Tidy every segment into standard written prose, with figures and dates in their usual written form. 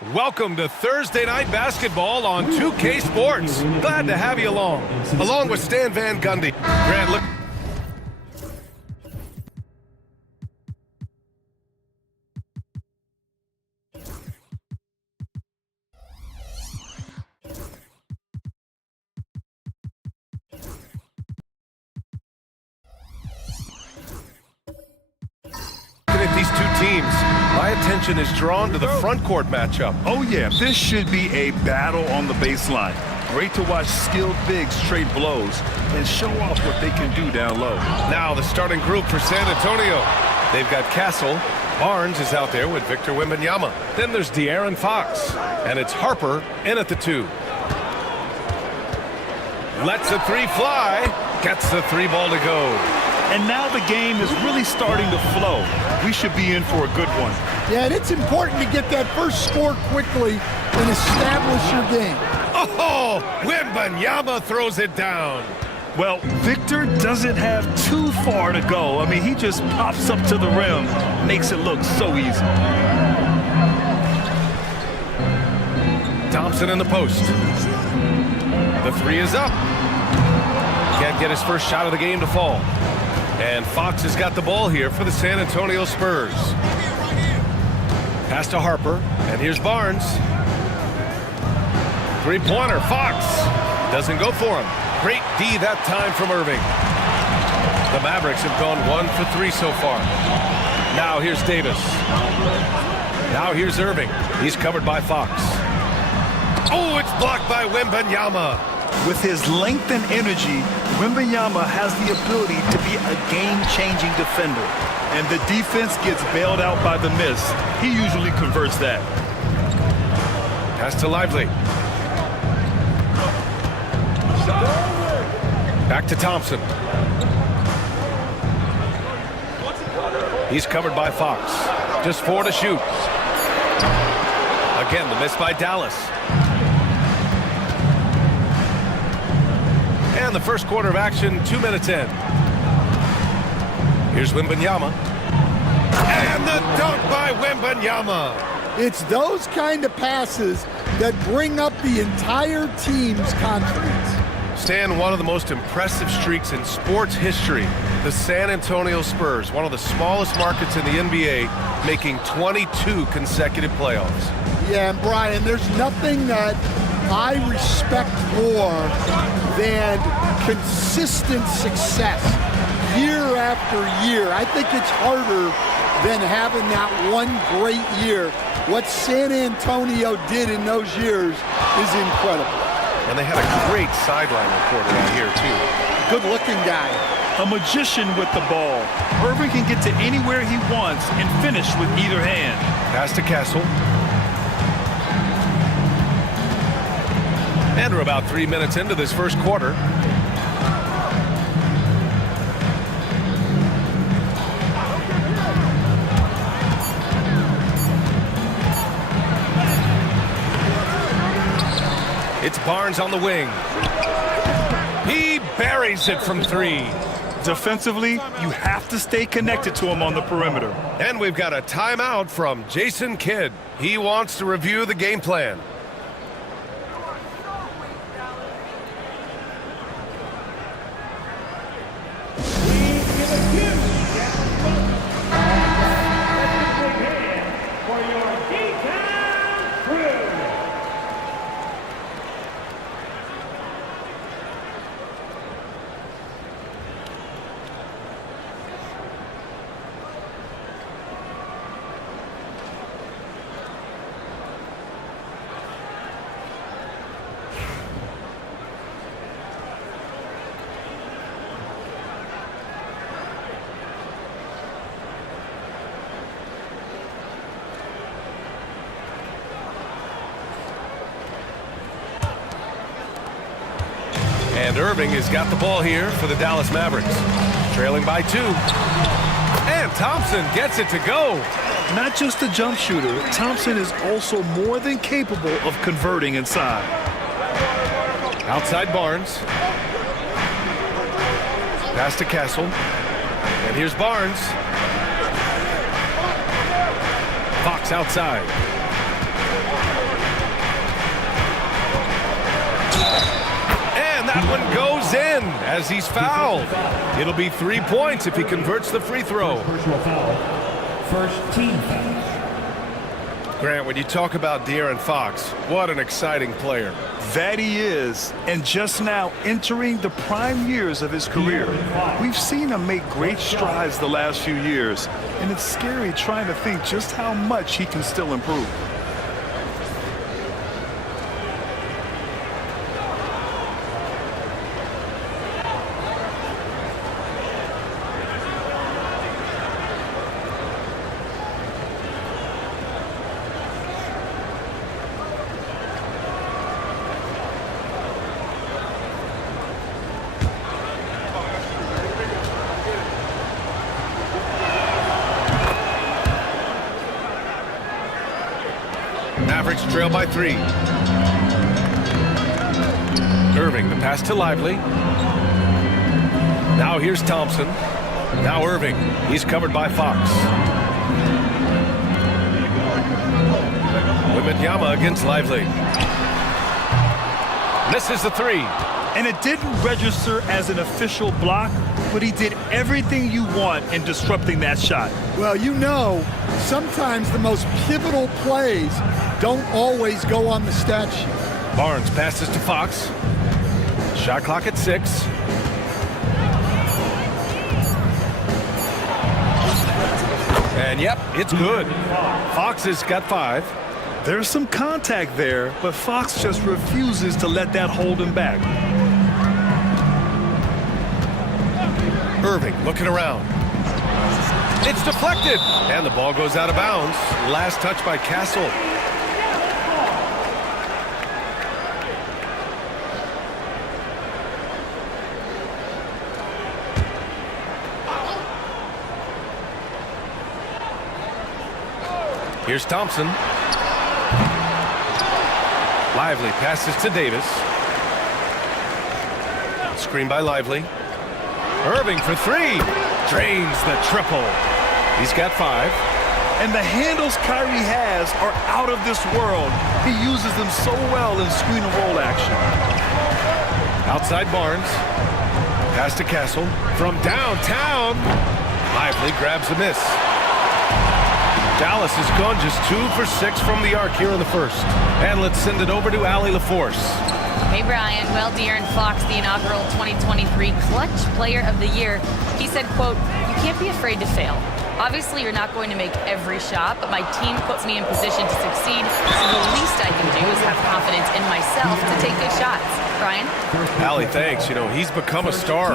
Welcome to Thursday Night Basketball on 2K Sports. Glad to have you along. Along with Stan Van Gundy. Grant, look. At these two teams, my attention is drawn to the front court matchup. Oh yeah, this should be a battle on the baseline. Great to watch skilled bigs trade blows and show off what they can do down low. Now the starting group for San Antonio. They've got Castle. Barnes is out there with Victor Wembanyama. Then there's De'Aaron Fox. And it's Harper in at the 2. Lets the 3 fly. Gets the 3 ball to go. And now the game is really starting to flow. We should be in for a good one. Yeah, and it's important to get that first score quickly and establish your game. Oh, Wembanyama throws it down. Well, Victor doesn't have too far to go. I mean, he just pops up to the rim, makes it look so easy. Thompson in the post. The 3 is up. Can't get his first shot of the game to fall. And Fox has got the ball here for the San Antonio Spurs. Pass to Harper, and here's Barnes. 3-pointer, Fox. Doesn't go for him. Great D that time from Irving. The Mavericks have gone 1 for 3 so far. Now here's Davis. Now here's Irving. He's covered by Fox. Oh, it's blocked by Wembanyama. With his length and energy, Wembanyama has the ability to be a game-changing defender. And the defense gets bailed out by the miss. He usually converts that. Pass to Lively. Back to Thompson. He's covered by Fox. Just 4 to shoot. Again, the miss by Dallas. And the first quarter of action, 2 minutes in. Here's Wembanyama. And the dunk by Wembanyama. It's those kind of passes that bring up the entire team's confidence. Stan, one of the most impressive streaks in sports history. The San Antonio Spurs, one of the smallest markets in the NBA, making 22 consecutive playoffs. Yeah, and Brian, there's nothing that I respect more than consistent success year after year. I think it's harder than having that one great year. What San Antonio did in those years is incredible. And they had a great sideline reporter out here, too. Good-looking guy. A magician with the ball. Irving can get to anywhere he wants and finish with either hand. Pass to Castle. And we're about 3 minutes into this first quarter. It's Barnes on the wing. He buries it from 3. Defensively, you have to stay connected to him on the perimeter. And we've got a timeout from Jason Kidd. He wants to review the game plan. And Irving has got the ball here for the Dallas Mavericks. Trailing by 2. And Thompson gets it to go. Not just a jump shooter, Thompson is also more than capable of converting inside. Outside Barnes. Pass to Castle. And here's Barnes. Fox outside. And that one goes in as he's fouled. It'll be 3 points if he converts the free throw. Personal foul. First team foul. Grant, when you talk about De'Aaron Fox, what an exciting player. That he is, and just now entering the prime years of his career. We've seen him make great strides the last few years, and it's scary trying to think just how much he can still improve. Mavericks trail by 3. Irving, the pass to Lively. Now here's Thompson. Now Irving. He's covered by Fox. Wembanyama against Lively. Misses the 3. And it didn't register as an official block, but he did everything you want in disrupting that shot. Well, you know, sometimes the most pivotal plays don't always go on the stat sheet. Barnes passes to Fox. Shot clock at 6. And yep, it's good. Fox has got 5. There's some contact there, but Fox just refuses to let that hold him back. Irving looking around. It's deflected, and the ball goes out of bounds. Last touch by Castle. Here's Thompson. Lively passes to Davis. Screen by Lively. Irving for 3. Drains the triple. He's got 5. And the handles Kyrie has are out of this world. He uses them so well in screen and roll action. Outside Barnes. Pass to Castle. From downtown. Lively grabs a miss. Dallas has gone just 2 for 6 from the arc here in the first. And let's send it over to Allie LaForce. Hey, Brian. Well, De'Aaron Fox, the inaugural 2023 Clutch Player of the Year, he said, quote, "You can't be afraid to fail. Obviously, you're not going to make every shot, but my team puts me in position to succeed, so the least I can do is have confidence in myself to take good shots." Brian? Allie, thanks. You know, he's become a star.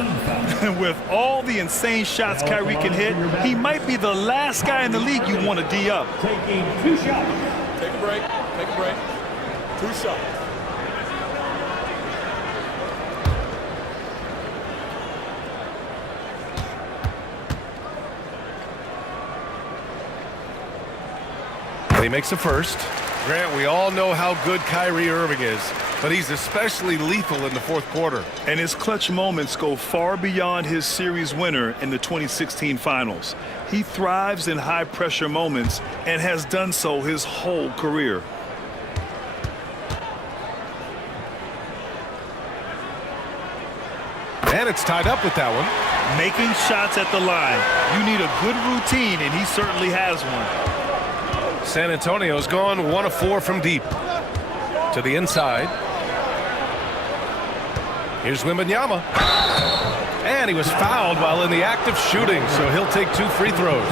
And with all the insane shots Kyrie can hit, he might be the last guy in the league you want to D up. Taking 2 shots. Take a break. Take a break. 2 shots. He makes a first. Grant, we all know how good Kyrie Irving is, but he's especially lethal in the fourth quarter. And his clutch moments go far beyond his series winner in the 2016 finals. He thrives in high-pressure moments and has done so his whole career. And it's tied up with that one. Making shots at the line. You need a good routine, and he certainly has one. San Antonio's gone 1 of 4 from deep. To the inside. Here's Wembanyama. And he was fouled while in the act of shooting, so he'll take 2 free throws.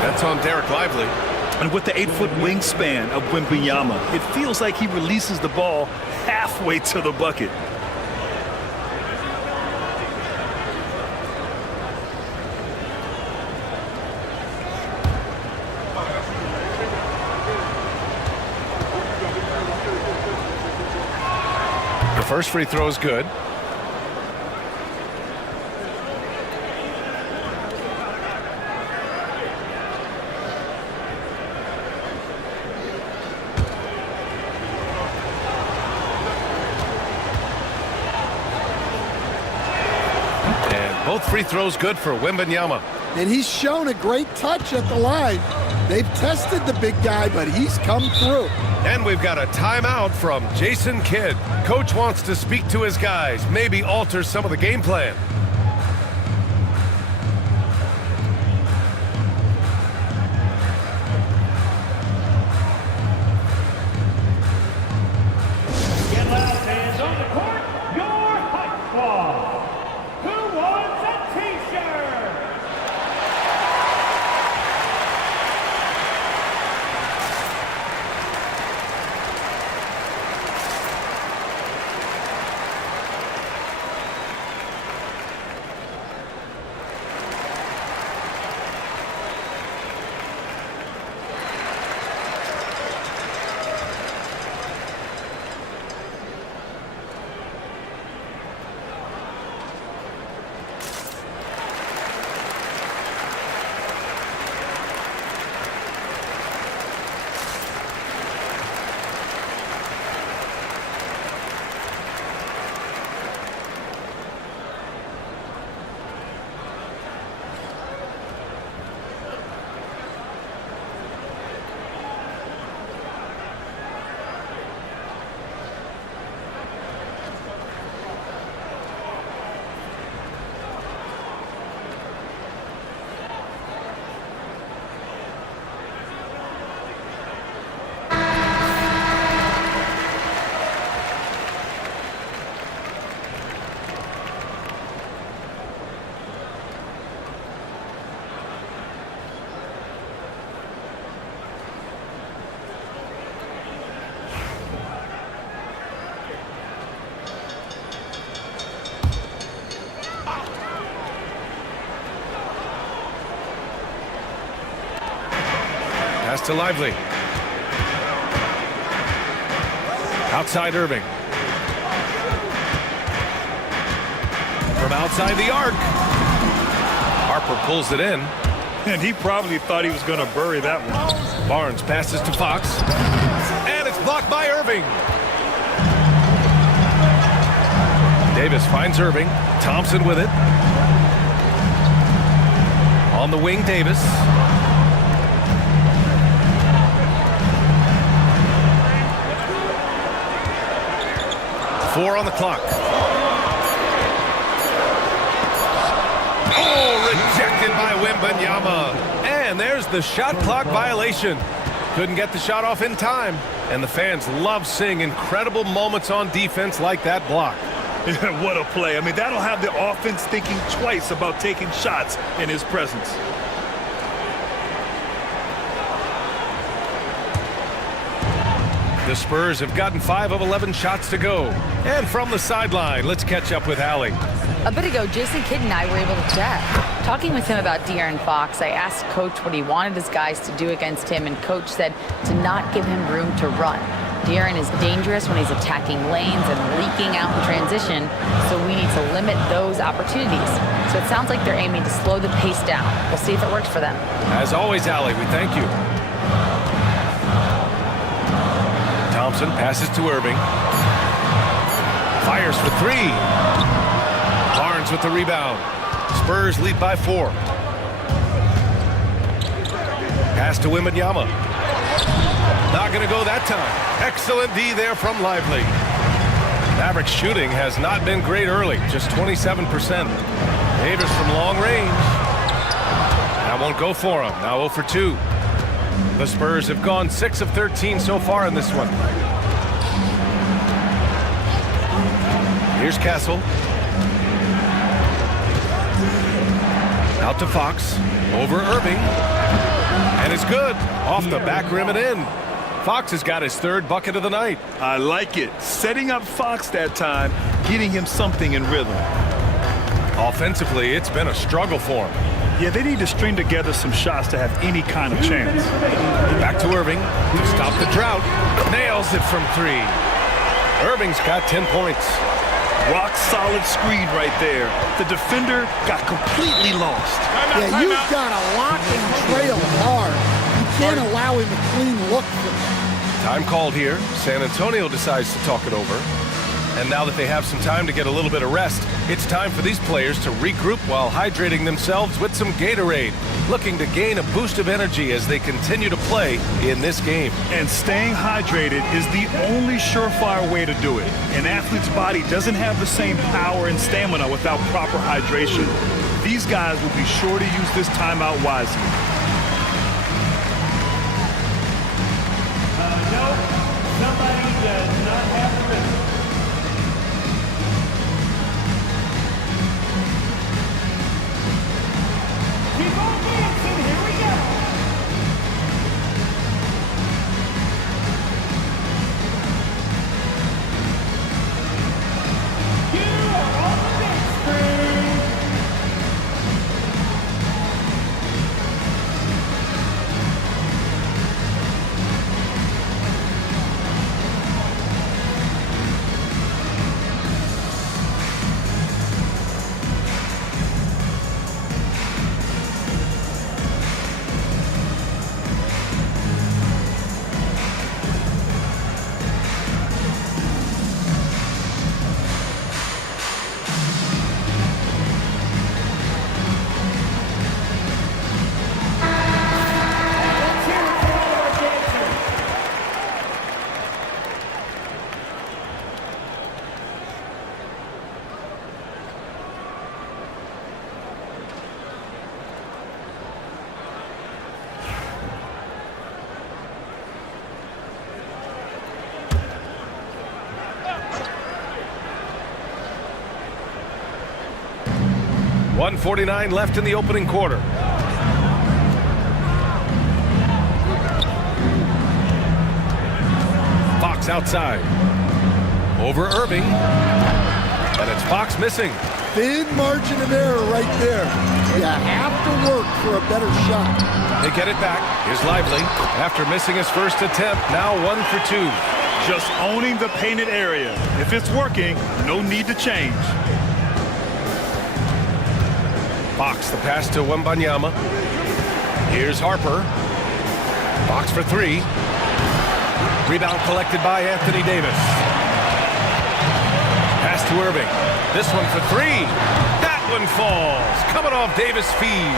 That's on Derek Lively. And with the 8-foot wingspan of Wembanyama, it feels like he releases the ball halfway to the bucket. The first free throw is good. And both free throws good for Wembanyama. and he's shown a great touch at the line. They've tested the big guy, but he's come through. And we've got a timeout from Jason Kidd. Coach wants to speak to his guys, maybe alter some of the game plan. Get loud, fans. On the court, your hot squad. Who wants a t-shirt? Pass to Lively. Outside Irving. From outside the arc. Harper pulls it in. And he probably thought he was going to bury that one. Barnes passes to Fox. And it's blocked by Irving. Davis finds Irving. Thompson with it. On the wing, Davis. Four on the clock. Oh, rejected by Wembanyama. And there's the shot clock violation. Couldn't get the shot off in time. And the fans love seeing incredible moments on defense like that block. What a play. I mean, that'll have the offense thinking twice about taking shots in his presence. The Spurs have gotten 5 of 11 shots to go. And from the sideline, let's catch up with Allie. A bit ago, Jason Kidd and I were able to chat. Talking with him about De'Aaron Fox, I asked Coach what he wanted his guys to do against him, and Coach said to not give him room to run. De'Aaron is dangerous when he's attacking lanes and leaking out in transition, so we need to limit those opportunities. So it sounds like they're aiming to slow the pace down. We'll see if it works for them. As always, Allie, we thank you. Thompson passes to Irving. Fires for 3. Barnes with the rebound. Spurs lead by 4. Pass to Wembanyama. Not going to go that time. Excellent D there from Lively. Mavericks shooting has not been great early, just 27%. Davis from long range. That won't go for him. Now 0 for 2. The Spurs have gone 6 of 13 so far in this one. Here's Castle. Out to Fox. Over Irving. And it's good. Off the back rim and in. Fox has got his 3rd bucket of the night. I like it. Setting up Fox that time, getting him something in rhythm. Offensively, it's been a struggle for him. Yeah, they need to string together some shots to have any kind of chance. Back to Irving to stop the drought. Nails it from 3. Irving's got 10 points. Rock solid screen right there. The defender got completely lost. Yeah, you've got to lock and trail hard. You can't allow him a clean look for him. Time called here. San Antonio decides to talk it over. And now that they have some time to get a little bit of rest, it's time for these players to regroup while hydrating themselves with some Gatorade, looking to gain a boost of energy as they continue to play in this game. And staying hydrated is the only surefire way to do it. An athlete's body doesn't have the same power and stamina without proper hydration. These guys will be sure to use this timeout wisely. No, somebody does not have the rhythm. Keep on dancing, here we go. You are on the dance screen. Let's hear it for all of our dancers. .149 left in the opening quarter. Fox outside. Over Irving. And it's Fox missing. Thin margin of error right there. You have to work for a better shot. They get it back. Here's Lively. After missing his first attempt, now 1 for 2. Just owning the painted area. If it's working, no need to change. Fox, the pass to Wembanyama. Here's Harper. Fox for 3. Rebound collected by Anthony Davis. Pass to Irving. This one for 3. That one falls. Coming off Davis' feed.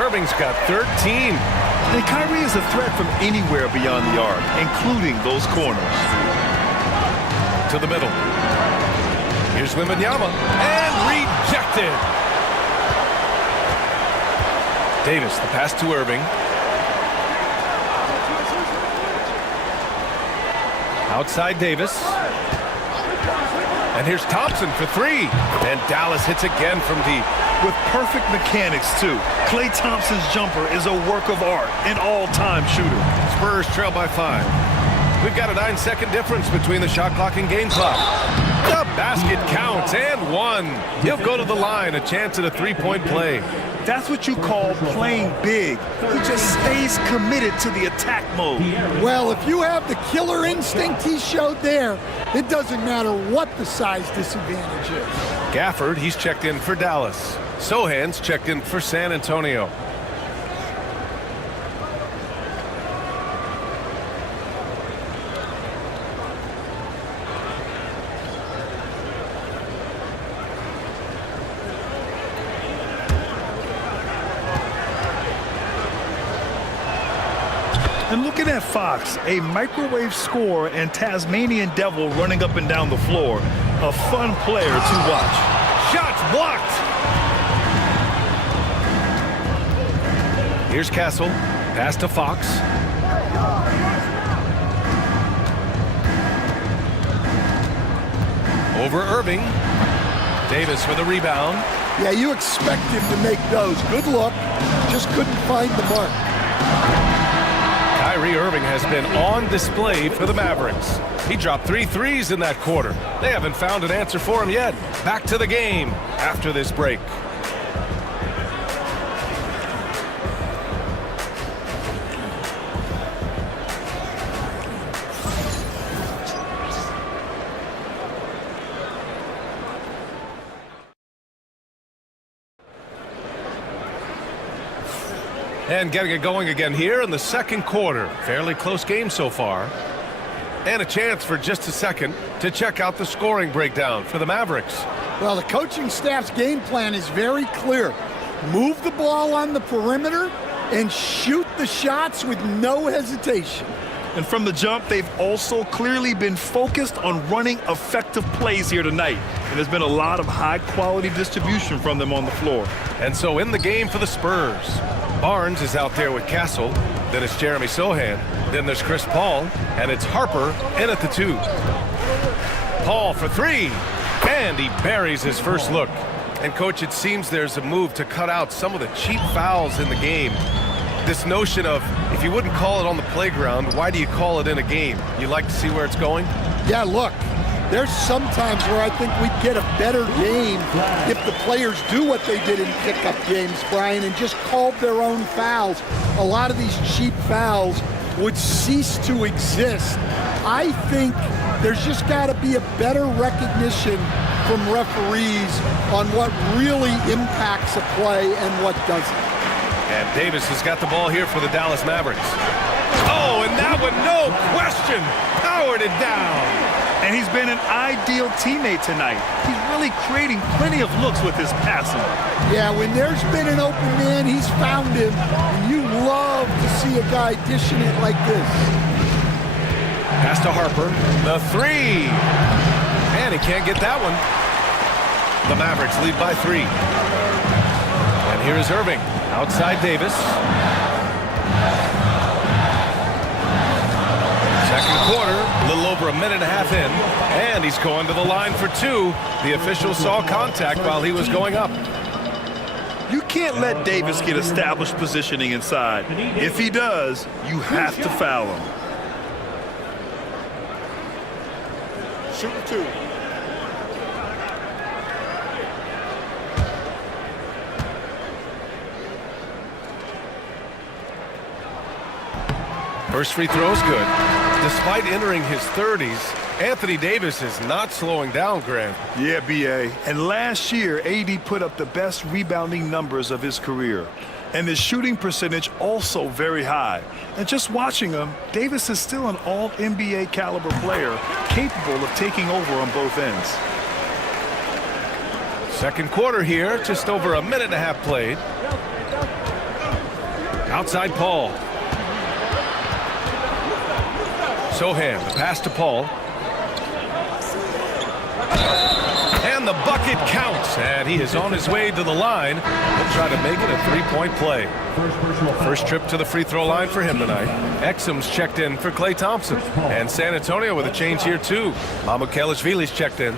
Irving's got 13. And Kyrie is a threat from anywhere beyond the arc, including those corners. To the middle. Here's Wembanyama. And rejected. Davis, the pass to Irving. Outside Davis. And here's Thompson for 3. And Dallas hits again from deep. With perfect mechanics, too. Klay Thompson's jumper is a work of art, an all-time shooter. Spurs trail by 5. We've got a 9-second difference between the shot clock and game clock. The basket counts, and 1. He'll go to the line, a chance at a 3-point play. That's what you call playing big. He just stays committed to the attack mode. Well, if you have the killer instinct he showed there, it doesn't matter what the size disadvantage is. Gafford, he's checked in for Dallas. Sohan's checked in for San Antonio. And looking at Fox, a microwave scorer and Tasmanian devil running up and down the floor. A fun player to watch. Shots blocked. Here's Castle. Pass to Fox. Over Irving. Davis for the rebound. Yeah, you expect him to make those. Good look. Just couldn't find the mark. Kyrie Irving has been on display for the Mavericks. He dropped 3 threes in that quarter. They haven't found an answer for him yet. Back to the game after this break. And getting it going again here in the second quarter. Fairly close game so far. And a chance for just a second to check out the scoring breakdown for the Mavericks. Well, the coaching staff's game plan is very clear. Move the ball on the perimeter and shoot the shots with no hesitation. And from the jump, they've also clearly been focused on running effective plays here tonight. And there's been a lot of high-quality distribution from them on the floor. And so in the game for the Spurs, Barnes is out there with Castle. Then it's Jeremy Sohan. Then there's Chris Paul. And it's Harper in at the 2. Paul for 3. And he buries his first look. And, Coach, it seems there's a move to cut out some of the cheap fouls in the game. This notion of, if you wouldn't call it on the playground, why do you call it in a game? You like to see where it's going? Yeah, look, there's some times where I think we'd get a better game if the players do what they did in pickup games, Brian, and just called their own fouls. A lot of these cheap fouls would cease to exist. I think there's just got to be a better recognition from referees on what really impacts a play and what doesn't. And Davis has got the ball here for the Dallas Mavericks. Oh, and that one, no question, powered it down. And he's been an ideal teammate tonight. He's really creating plenty of looks with his passing. Yeah, when there's been an open man, he's found him. And you love to see a guy dishing it like this. Pass to Harper, the 3. And he can't get that one. The Mavericks lead by 3. And here is Irving, outside Davis. Second quarter, a little over a minute and a half in, and he's going to the line for 2. The official saw contact while he was going up. You can't let Davis get established positioning inside. If he does, you have to foul him. Shooting 2. First free throw is good. Despite entering his 30s, Anthony Davis is not slowing down, Grant. Yeah, B.A. And last year, AD put up the best rebounding numbers of his career. And his shooting percentage also very high. And just watching him, Davis is still an all-NBA caliber player, capable of taking over on both ends. Second quarter here, just over a minute and a half played. Outside Paul. Sohan, the pass to Paul. And the bucket counts, and he is on his way to the line. He'll try to make it a three-point play. First trip to the free throw line for him tonight. Exum's checked in for Klay Thompson. And San Antonio with a change here, too. Mamukelashvili's checked in.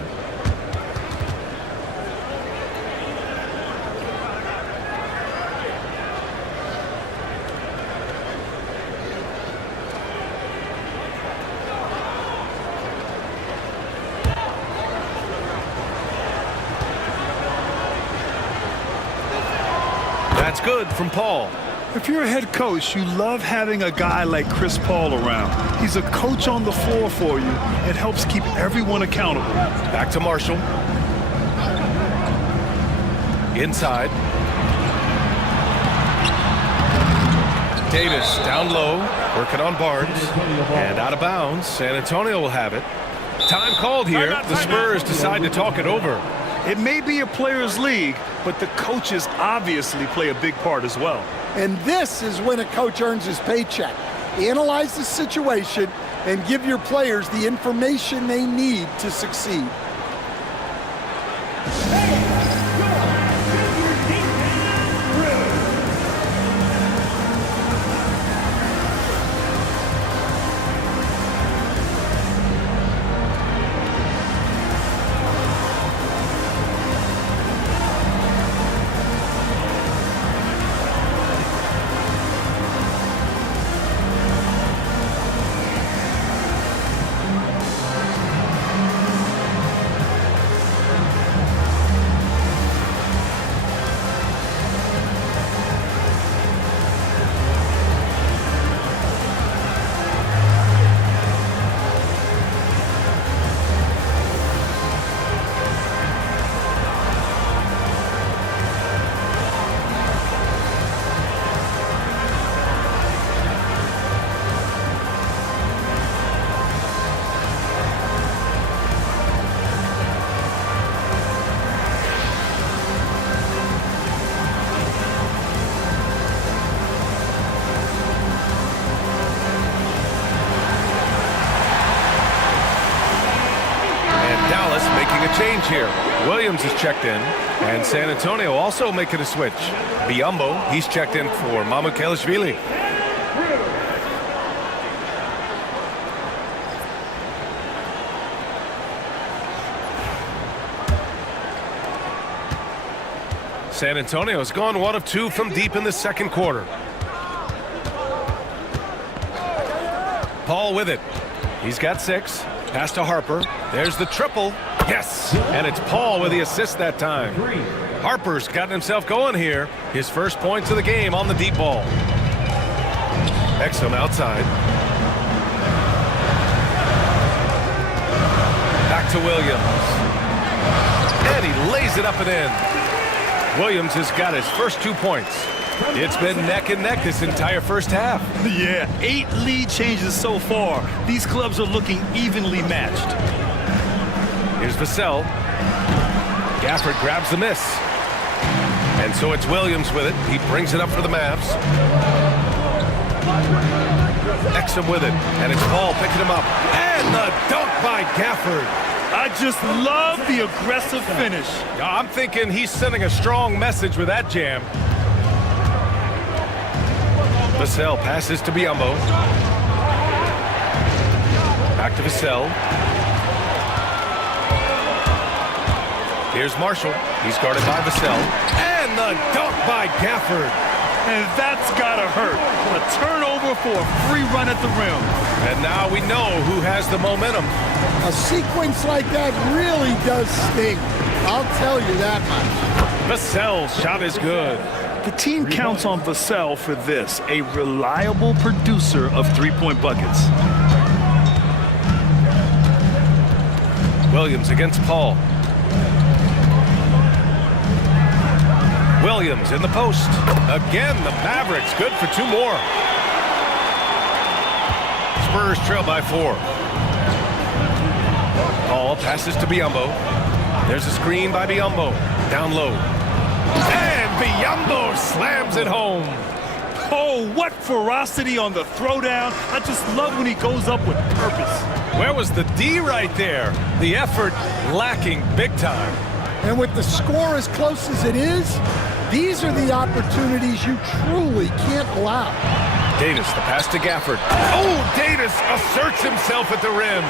That's good from Paul. If you're a head coach, you love having a guy like Chris Paul around. He's a coach on the floor for you and helps keep everyone accountable. Back to Marshall. Inside. Davis down low, working on Barnes. And out of bounds, San Antonio will have it. Time called here. The Spurs decide to talk it over. It may be a players' league, but the coaches obviously play a big part as well. And this is when a coach earns his paycheck. Analyze the situation and give your players the information they need to succeed. change here. Williams is checked in, and San Antonio also making a switch. Biyombo, he's checked in for Mamukelashvili. San Antonio's gone 1 of 2 from deep in the second quarter. Paul with it. He's got 6. Pass to Harper. There's the triple. Yes! And it's Paul with the assist that time. Harper's gotten himself going here. His first points of the game on the deep ball. Exum outside. Back to Williams. And he lays it up and in. Williams has got his first 2 points. It's been neck and neck this entire first half. Yeah, 8 lead changes so far. These clubs are looking evenly matched. Here's Vassell. Gafford grabs the miss. And so it's Williams with it. He brings it up for the Mavs. Exum with it. And it's Paul picking him up. And the dunk by Gafford. I just love the aggressive finish. I'm thinking he's sending a strong message with that jam. Vassell passes to Biyombo. Back to Vassell. Here's Marshall. He's guarded by Vassell. And the dunk by Gafford. And that's gotta hurt. A turnover for a free run at the rim. And now we know who has the momentum. A sequence like that really does sting. I'll tell you that much. Vassell's shot is good. The team counts on Vassell for this, a reliable producer of three-point buckets. Williams against Paul. Williams in the post. Again, the Mavericks good for 2 more. Spurs trail by 4. Paul passes to Biyombo. There's a screen by Biyombo. Down low. And Biyombo slams it home. Oh, what ferocity on the throwdown. I just love when he goes up with purpose. Where was the D right there? The effort lacking big time. And with the score as close as it is, these are the opportunities you truly can't allow. Davis, the pass to Gafford. Oh, Davis asserts himself at the rim.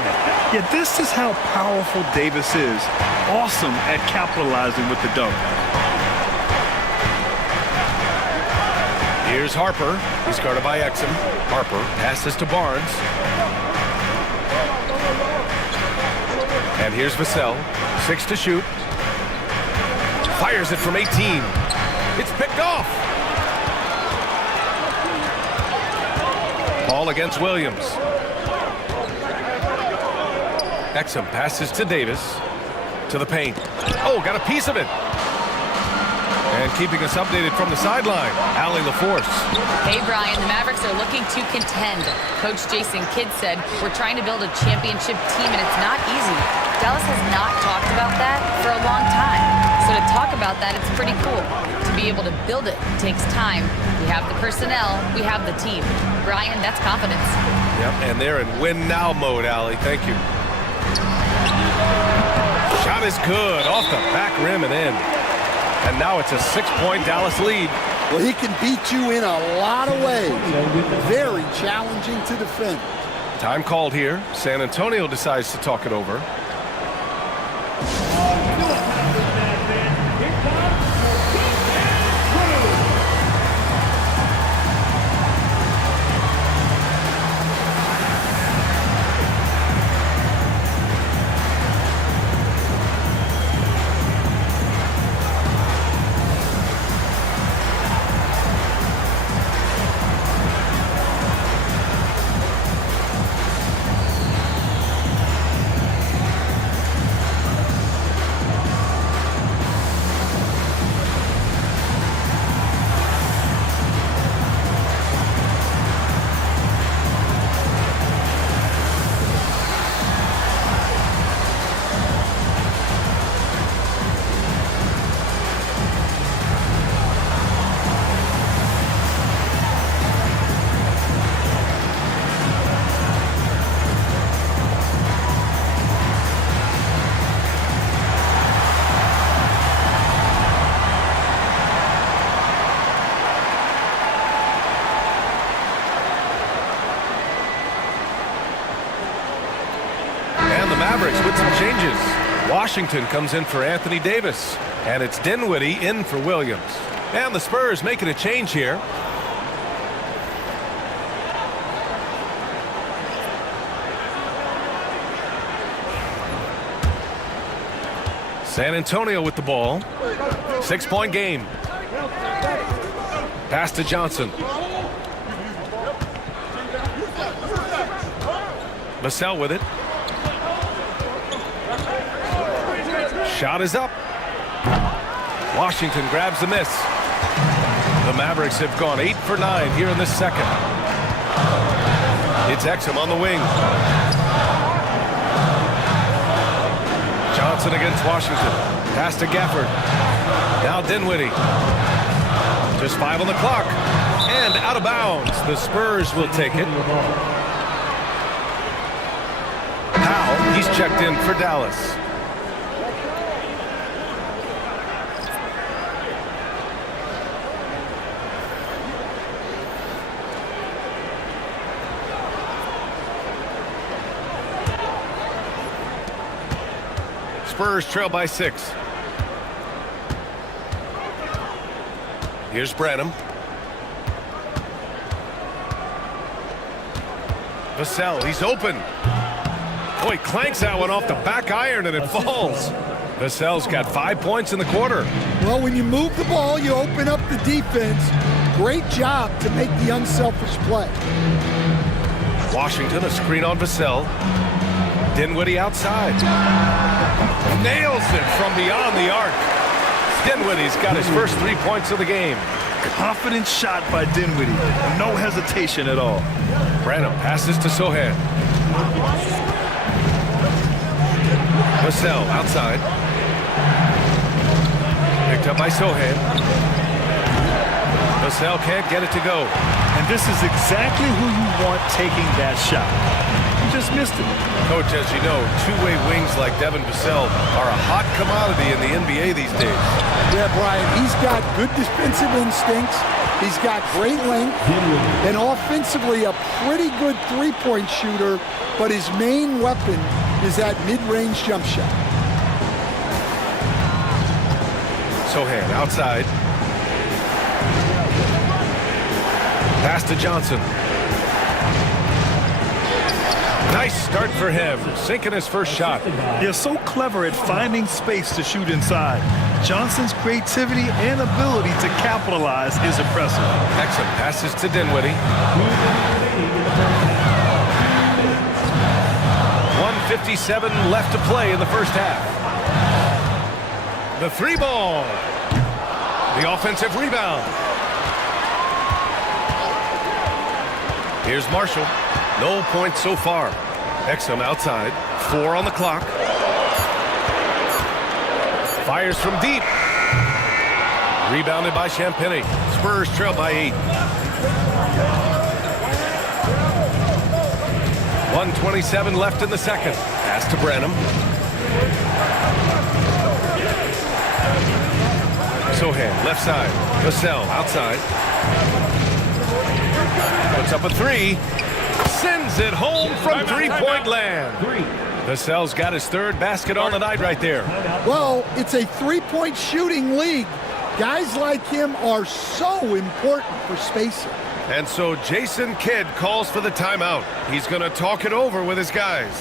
Yeah, this is how powerful Davis is. Awesome at capitalizing with the dunk. Here's Harper. He's guarded by Exum. Harper passes to Barnes. And here's Vassell. 6 to shoot. Fires it from 18. It's picked off. Ball against Williams. Exum passes to Davis. To the paint. Oh, got a piece of it. And keeping us updated from the sideline, Allie LaForce. Hey, Brian, the Mavericks are looking to contend. Coach Jason Kidd said, we're trying to build a championship team, and it's not easy. Dallas has not talked about that for a long time. So to talk about that, it's pretty cool. To be able to build it takes time. We have the personnel, we have the team. Brian, that's confidence. Yep, and they're in win-now mode, Allie. Thank you. Shot is good, off the back rim and in. And now it's a 6-point Dallas lead. Well, he can beat you in a lot of ways. Very challenging to defend. Time called here. San Antonio decides to talk it over. Mavericks with some changes. Washington comes in for Anthony Davis, and it's Dinwiddie in for Williams. And the Spurs making a change here. San Antonio with the ball. 6-point game. Pass to Johnson. Vassell with it. Shot is up. Washington grabs the miss. The Mavericks have gone 8 for 9 here in this second. It's Exum on the wing. Johnson against Washington. Pass to Gafford. Now Dinwiddie. Just 5 on the clock. And out of bounds. The Spurs will take it. Powell, he's checked in for Dallas. Spurs trail by 6. Here's Branham. Vassell, he's open. Oh, he clanks that one off the back iron and it falls. Vassell's got 5 points in the quarter. Well, when you move the ball, you open up the defense. Great job to make the unselfish play. Washington, a screen on Vassell. Dinwiddie outside. Nails it from beyond the arc. Dinwiddie's got his first 3 points of the game. Confident shot by Dinwiddie. No hesitation at all. Branham passes to Sohan. Vassell outside. Picked up by Sohan. Vassell can't get it to go. And this is exactly who you want taking that shot. He just missed it. Coach, as you know, two-way wings like Devin Vassell are a hot commodity in the NBA these days. Yeah, Brian, he's got good defensive instincts. He's got great length. And offensively, a pretty good three-point shooter. But his main weapon is that mid-range jump shot. Sohan outside. Pass to Johnson. Nice start for him, sinking his first shot. They're so clever at finding space to shoot inside. Johnson's creativity and ability to capitalize is impressive. Exum passes to Dinwiddie. 1:57 left to play in the first half. The 3-ball. The offensive rebound. Here's Marshall. No points so far. Exum outside. 4 on the clock. Fires from deep. Rebounded by Champagny. Spurs trail by 8. 1:27 left in the second. Pass to Branham. Sohan left side. Vassell outside. Puts up a 3. Sends it home from three-point land. Vassell's got his third basket on the night right there. Well, it's a three-point shooting league. Guys like him are so important for spacing. And so Jason Kidd calls for the timeout. He's going to talk it over with his guys.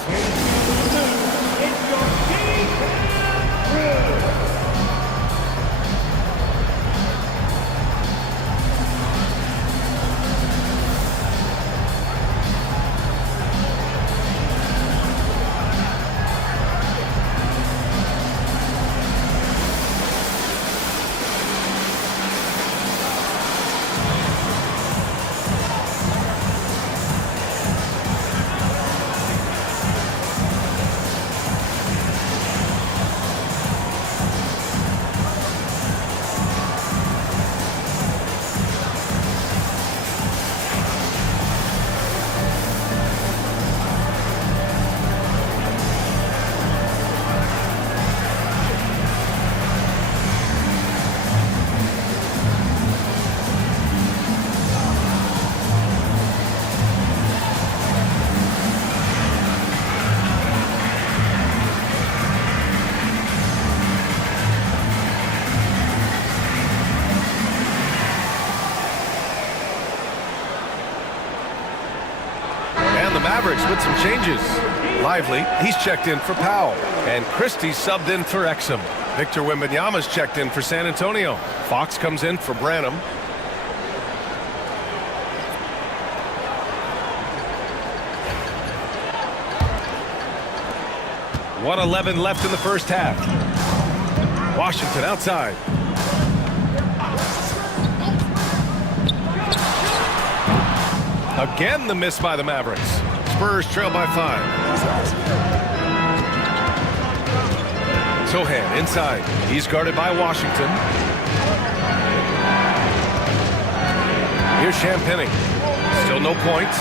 Mavericks with some changes. Lively, he's checked in for Powell. And Christie's subbed in for Exum. Victor Wembanyama's checked in for San Antonio. Fox comes in for Branham. 1:11 left in the first half. Washington outside. Again, the miss by the Mavericks. Spurs trail by 5. Sohan inside. He's guarded by Washington. Here's Champagnie. Still no points.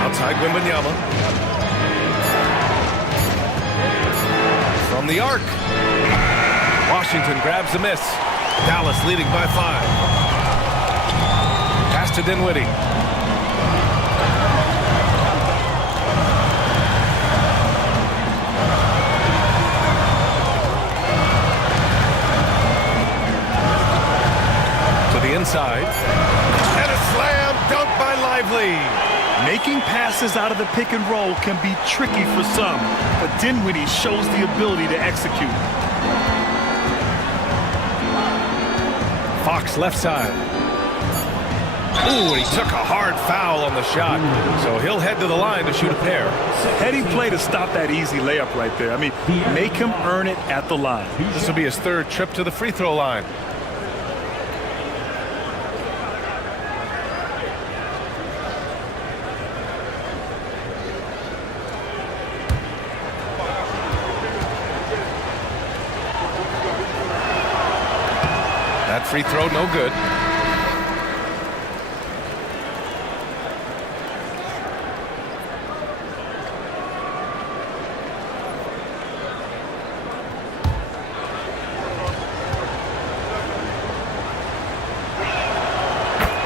Outside Wembanyama. From the arc. Washington grabs the miss. Dallas leading by 5. Pass to Dinwiddie. Inside. And a slam dunk by Lively. Making passes out of the pick and roll can be tricky for some, but Dinwiddie shows the ability to execute. Fox left side. Ooh, he took a hard foul on the shot, so he'll head to the line to shoot a pair. Heady play to stop that easy layup right there. I mean, make him earn it at the line. This will be his 3rd trip to the free throw line. That free throw, no good.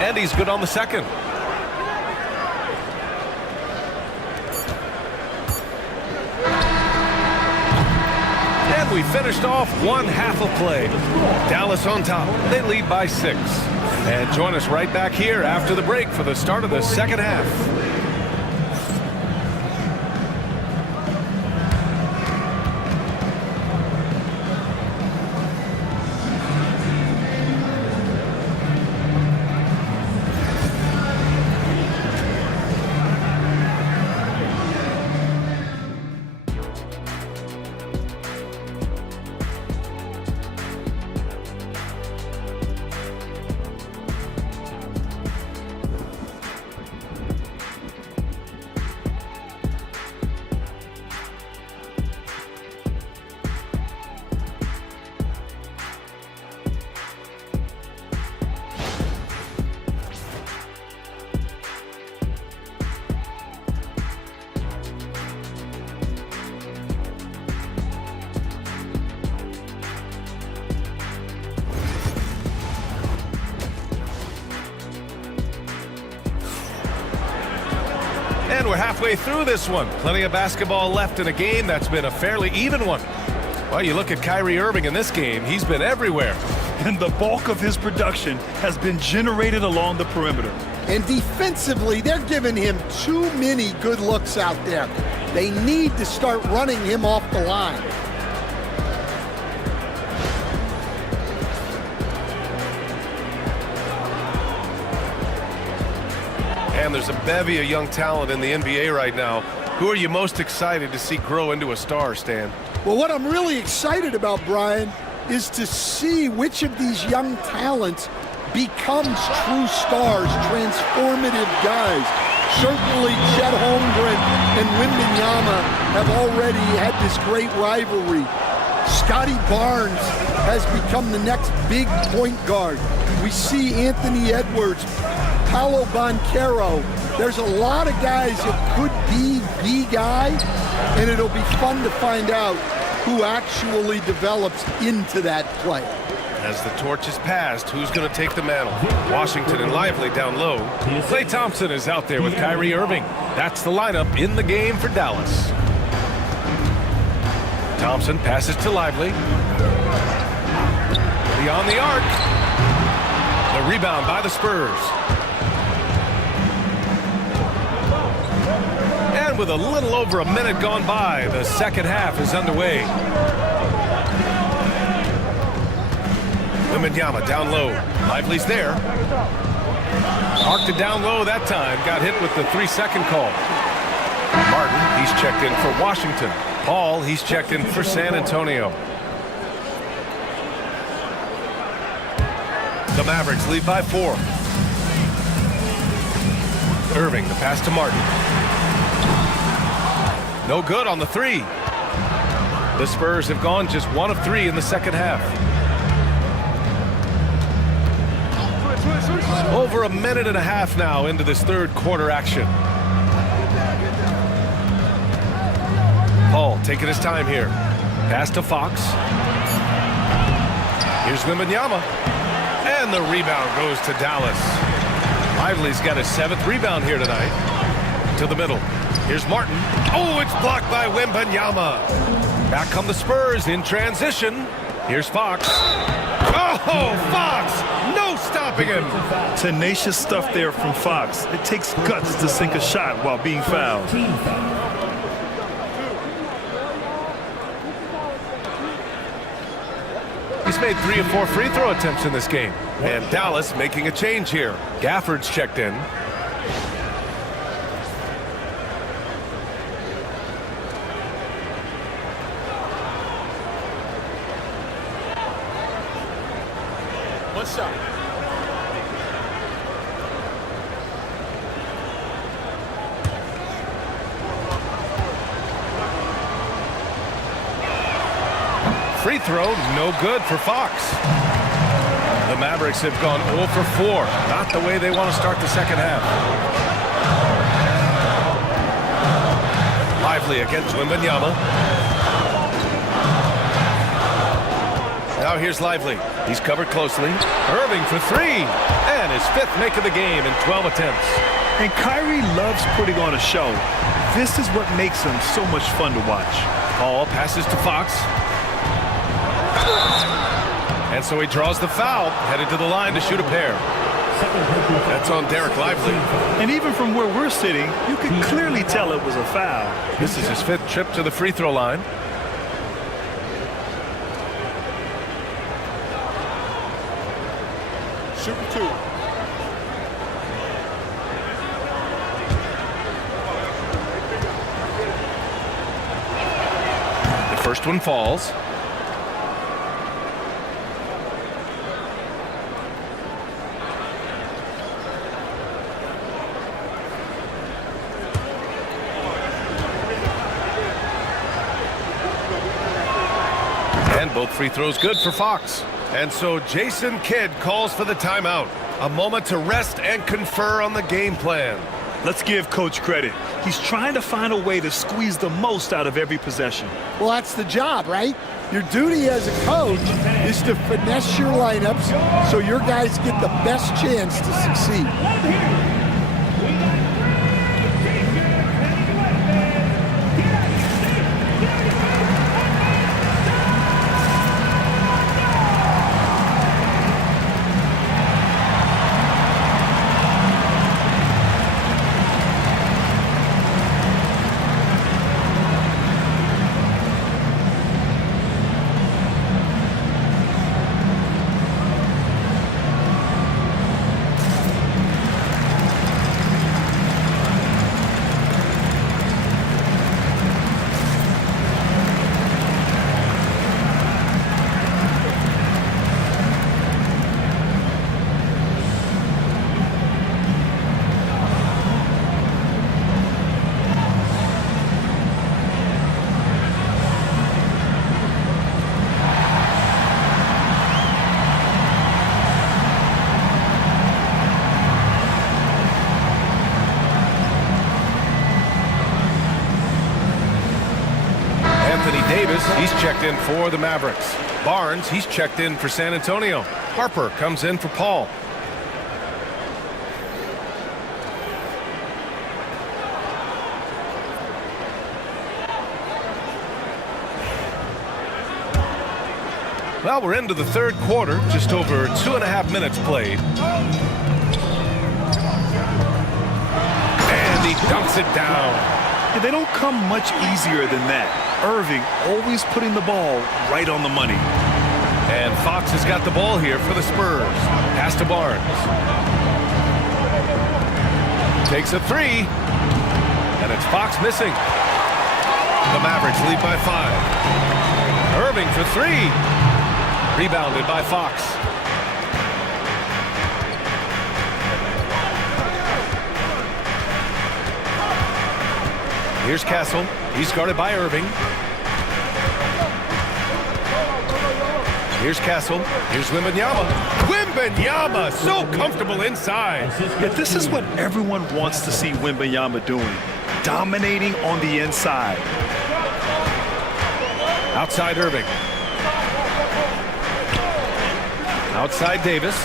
And he's good on the second. We finished off one half of play. Dallas on top. They lead by 6. And join us right back here after the break for the start of the second half. And we're halfway through this one. Plenty of basketball left in a game that's been a fairly even one. Well, you look at Kyrie Irving in this game, he's been everywhere. And the bulk of his production has been generated along the perimeter. And defensively, they're giving him too many good looks out there. They need to start running him off the line. And there's a bevy of young talent in the NBA right now. Who are you most excited to see grow into a star, Stan? Well, what I'm really excited about, Brian, is to see which of these young talents becomes true stars, transformative guys. Certainly Chet Holmgren and Wembanyama have already had this great rivalry. Scotty Barnes has become the next big point guard. We see Anthony Edwards, Paolo Banchero. There's a lot of guys that could be the guy, and it'll be fun to find out who actually develops into that play. As the torch is passed, who's going to take the mantle? Washington and Lively down low. Klay Thompson is out there with Kyrie Irving. That's the lineup in the game for Dallas. Thompson passes to Lively. Beyond the arc. The rebound by the Spurs. And with a little over a minute gone by, the second half is underway. Wembanyama down low. Lively's there. Marked it down low that time. Got hit with the 3-second call. Martin, he's checked in for Washington. Paul, he's checked in for San Antonio. The Mavericks lead by 4. Irving, the pass to Martin. No good on the 3. The Spurs have gone just 1 of 3 in the second half. Over a minute and a half now into this third quarter action. Paul taking his time here. Pass to Fox. Here's Wembanyama. And the rebound goes to Dallas. Lively's got his 7th rebound here tonight. To the middle. Here's Martin. Oh, it's blocked by Wembanyama. Back come the Spurs in transition. Here's Fox. Oh, Fox! No stopping him. Tenacious stuff there from Fox. It takes guts to sink a shot while being fouled. He's made 3 or 4 free throw attempts in this game. And Dallas making a change here. Gafford's checked in. One shot. Free throw, no good for Fox. The Mavericks have gone 0 for 4. Not the way they want to start the second half. Lively against Wembanyama. Now here's Lively. He's covered closely. Irving for 3. And his 5th make of the game in 12 attempts. And Kyrie loves putting on a show. This is what makes him so much fun to watch. Paul passes to Fox. And so he draws the foul, headed to the line to shoot a pair. That's on Derek Lively. And even from where we're sitting, you can clearly tell it was a foul. This is his 5th trip to the free throw line. Shooting 2. The first one falls. And both free throws good for Fox. And so Jason Kidd calls for the timeout. A moment to rest and confer on the game plan. Let's give Coach credit. He's trying to find a way to squeeze the most out of every possession. Well, that's the job, right? Your duty as a coach is to finesse your lineups so your guys get the best chance to succeed. He's checked in for the Mavericks. Barnes, he's checked in for San Antonio. Harper comes in for Paul. Well, we're into the third quarter, just over 2.5 minutes played. And he dunks it down. And they don't come much easier than that. Irving always putting the ball right on the money. And Fox has got the ball here for the Spurs. Pass to Barnes. Takes a three. And it's Fox missing. The Mavericks lead by 5. Irving for 3. Rebounded by Fox. Here's Castle. He's guarded by Irving. Here's Castle. Here's Wembanyama. Wembanyama, so comfortable inside. Yeah, this is what everyone wants to see Wembanyama doing. Dominating on the inside. Outside Irving. Outside Davis.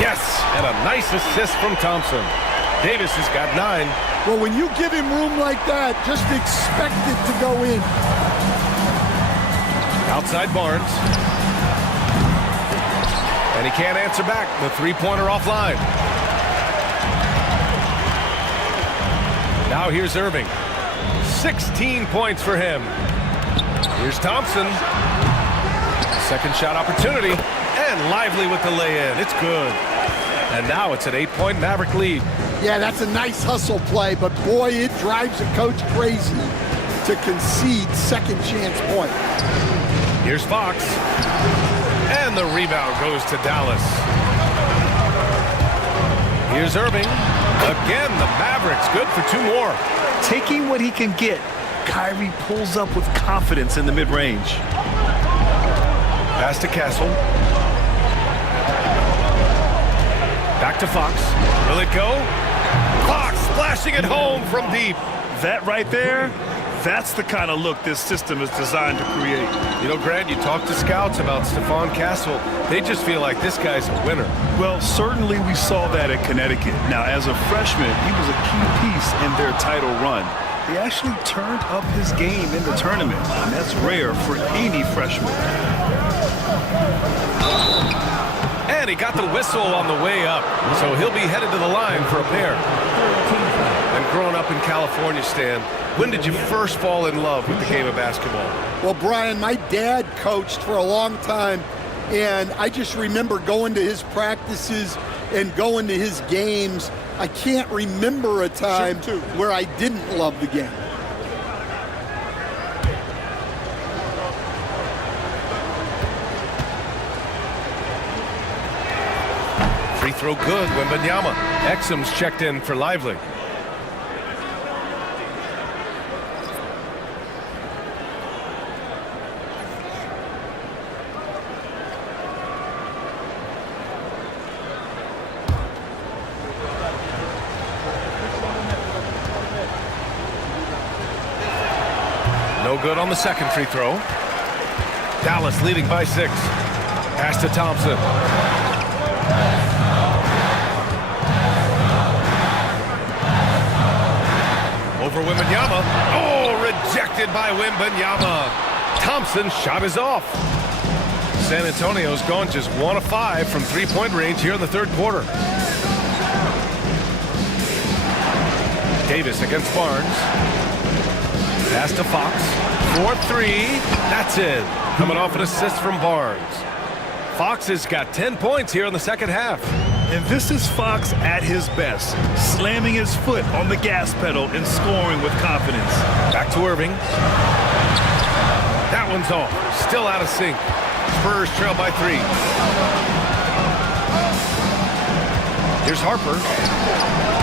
Yes, and a nice assist from Thompson. Davis has got 9. Well, when you give him room like that, just expect it to go in. Outside Barnes. And he can't answer back. The three-pointer offline. Now here's Irving. 16 points for him. Here's Thompson. Second shot opportunity. And Lively with the lay-in. It's good. And now it's an 8-point Maverick lead. Yeah, that's a nice hustle play, but boy, it drives a coach crazy to concede second chance point. Here's Fox. And the rebound goes to Dallas. Here's Irving. Again, the Mavericks good for 2 more. Taking what he can get, Kyrie pulls up with confidence in the mid-range. Pass to Castle. Back to Fox. Will it go? Fox splashing it home from deep. That right there, that's the kind of look this system is designed to create. You know, Grant, you talk to scouts about Stephon Castle. They just feel like this guy's a winner. Well, certainly we saw that at Connecticut. Now, as a freshman, he was a key piece in their title run. He actually turned up his game in the tournament, and that's rare for any freshman. And he got the whistle on the way up, so he'll be headed to the line for a pair. And growing up in California, Stan, when did you first fall in love with the game of basketball? Well, Brian, my dad coached for a long time, and I just remember going to his practices and going to his games. I can't remember a time where I didn't love the game. Free throw good, Wembanyama. Exum's checked in for Lively. No good on the second free throw. Dallas leading by 6. Pass to Thompson. Over Wembanyama. Oh, rejected by Wembanyama. Thompson's shot is off. San Antonio's gone just 1 of 5 from three-point range here in the third quarter. Davis against Barnes. Pass to Fox. 4-3. That's it. Coming off an assist from Barnes. Fox has got 10 points here in the second half. And this is Fox at his best, slamming his foot on the gas pedal and scoring with confidence. Back to Irving. That one's off. Still out of sync. Spurs trail by 3. Here's Harper.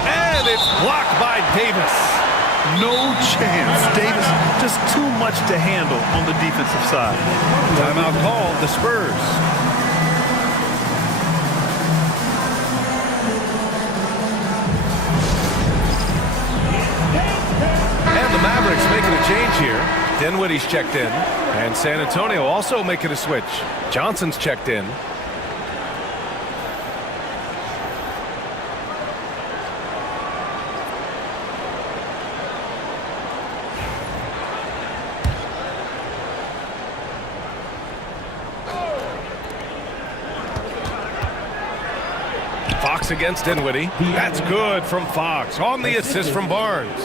And it's blocked by Davis. No chance. Davis just too much to handle on the defensive side. Timeout called, the Spurs. And the Mavericks making a change here. Dinwiddie's checked in. And San Antonio also making a switch. Johnson's checked in. Fox Fox against Dinwiddie. That's good from Fox on the assist from Barnes.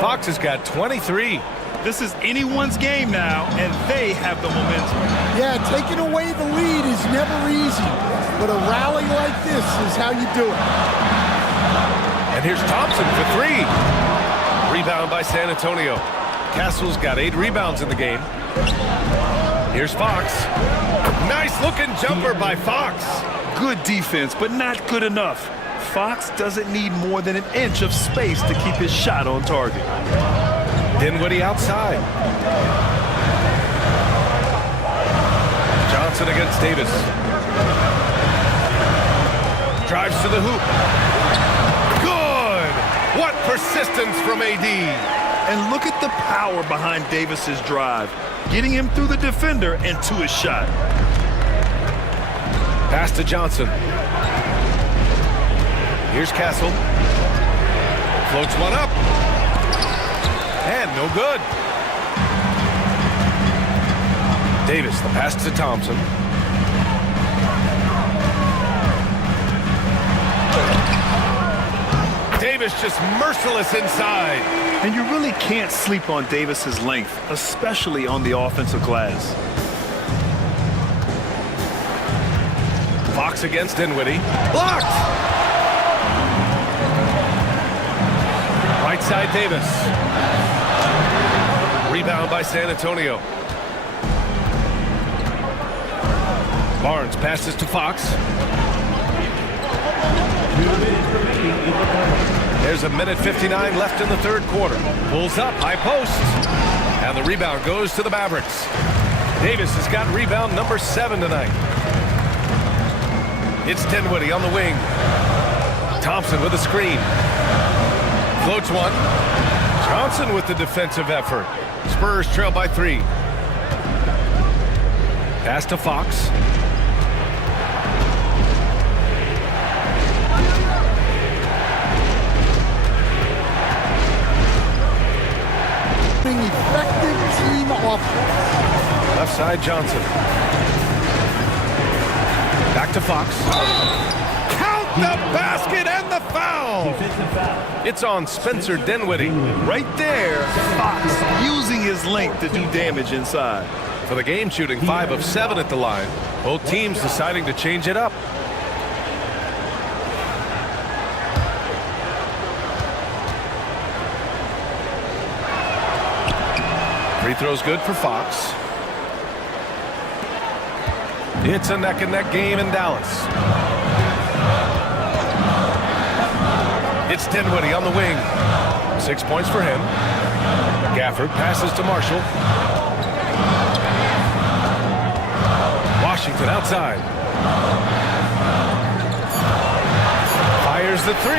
Fox has got 23. This is anyone's game now, and they have the momentum. Yeah, taking away the lead is never easy, but a rally like this is how you do it. And here's Thompson for three. Rebound by San Antonio. Castle's got 8 rebounds in the game. Here's Fox. Nice looking jumper by Fox. Good defense, but not good enough. Fox doesn't need more than an inch of space to keep his shot on target. Dinwiddie outside. Johnson against Davis. Drives to the hoop. Good! What persistence from AD. And look at the power behind Davis's drive, getting him through the defender and to his shot. Pass to Johnson. Here's Castle. Floats one up. And no good. Davis, the pass to Thompson. Davis just merciless inside. And you really can't sleep on Davis's length, especially on the offensive glass. Fox against Dinwiddie. Blocked! Right side Davis. Rebound by San Antonio. Barnes passes to Fox. There's a minute 59 left in the third quarter. Pulls up, high post. And the rebound goes to the Mavericks. Davis has got rebound number 7 tonight. It's Dinwiddie on the wing. Thompson with a screen. Floats one. Johnson with the defensive effort. Spurs trail by 3. Pass to Fox. Effective team offense. Left side Johnson. Back to Fox. Count the basket and the foul. It's on Spencer Dinwiddie. Right there, Fox using his length to do damage inside. For the game, shooting 5 of 7 at the line. Both teams deciding to change it up. Free throw's good for Fox. It's a neck-and-neck game in Dallas. It's Dinwiddie on the wing. 6 points for him. Gafford passes to Marshall. Washington outside. Fires the 3.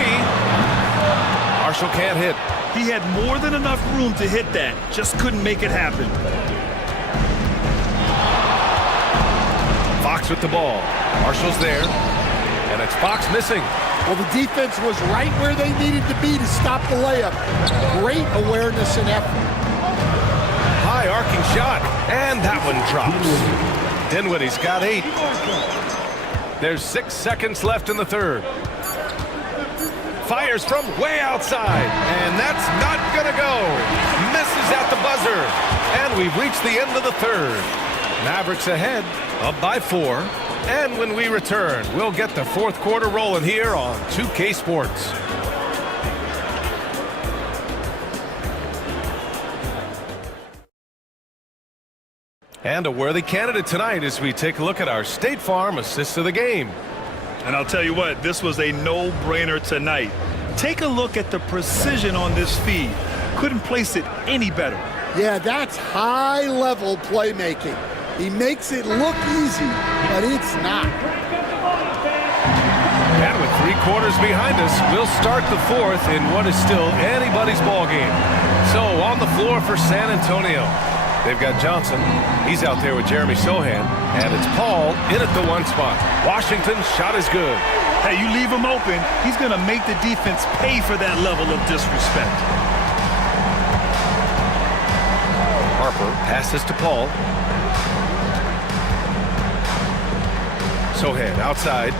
Marshall can't hit. He had more than enough room to hit that, just couldn't make it happen. Fox with the ball. Marshall's there. And it's Fox missing. Well, the defense was right where they needed to be to stop the layup. Great awareness and effort. High arcing shot. And that one drops. Dinwiddie's got 8. There's 6 seconds left in the third. Fires from way outside. And that's not going to go. Misses at the buzzer. And we've reached the end of the third. Mavericks ahead, up by 4. And when we return, we'll get the fourth quarter rolling here on 2K Sports. And a worthy candidate tonight as we take a look at our State Farm assist of the game. And I'll tell you what, this was a no-brainer tonight. Take a look at the precision on this feed. Couldn't place it any better. Yeah, that's high-level playmaking. He makes it look easy, but it's not. And with 3 quarters behind us, we'll start the fourth in what is still anybody's ball game. So on the floor for San Antonio, they've got Johnson. He's out there with Jeremy Sohan. And it's Paul in at the 1 spot. Washington's shot is good. Hey, you leave him open, he's going to make the defense pay for that level of disrespect. Harper passes to Paul. Sohan outside.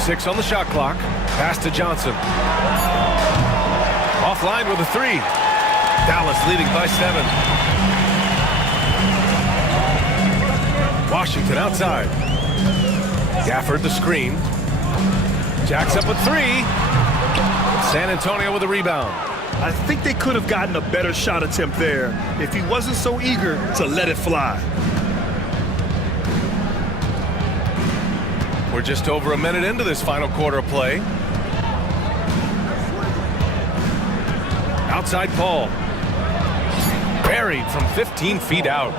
6 on the shot clock. Pass to Johnson. Offline with a 3. Dallas leading by 7. Washington outside. Gafford the screen. Jacks up a 3. San Antonio with a rebound. I think they could have gotten a better shot attempt there if he wasn't so eager to let it fly. We're just over a minute into this final quarter of play. Outside Paul. Buried from 15 feet out.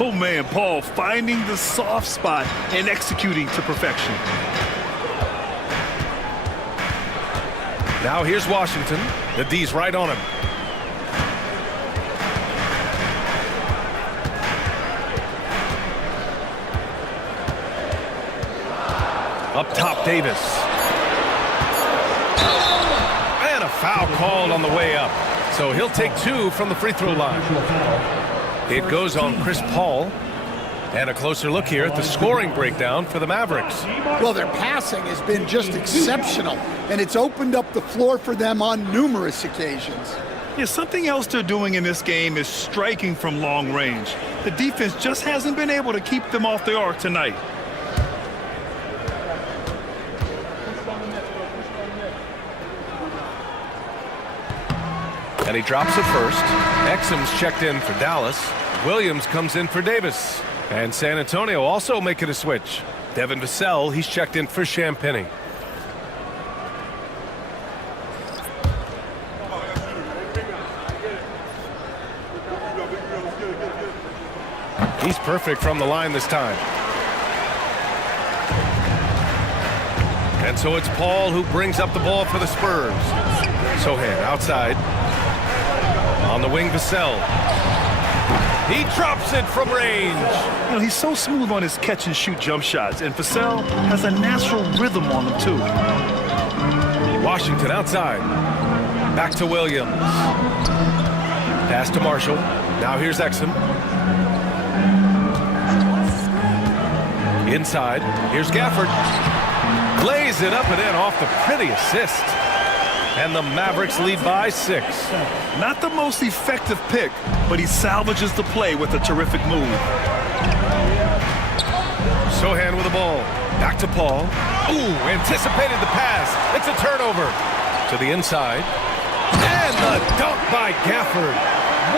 Oh man, Paul finding the soft spot and executing to perfection. Now here's Washington. The D's right on him. Up top, Davis. And a foul called on the way up. So he'll take 2 from the free throw line. It goes on Chris Paul. And a closer look here at the scoring breakdown for the Mavericks. Well, their passing has been just exceptional, and it's opened up the floor for them on numerous occasions. Yeah, something else they're doing in this game is striking from long range. The defense just hasn't been able to keep them off the arc tonight. And he drops it first. Exum's checked in for Dallas. Williams comes in for Davis. And San Antonio also making a switch. Devin Vassell, he's checked in for Champagny. He's perfect from the line this time. And so it's Paul who brings up the ball for the Spurs. Sohan outside. On the wing, Vassell. He drops it from range. You know, he's so smooth on his catch and shoot jump shots, and Vassell has a natural rhythm on him too. Washington outside. Back to Williams. Pass to Marshall. Now here's Exum. Inside. Here's Gafford. Lays it up and in off the pretty assist. And the Mavericks lead by 6. Not the most effective pick, but he salvages the play with a terrific move. Sohan with the ball. Back to Paul. Ooh, anticipated the pass. It's a turnover. To the inside. And the dunk by Gafford.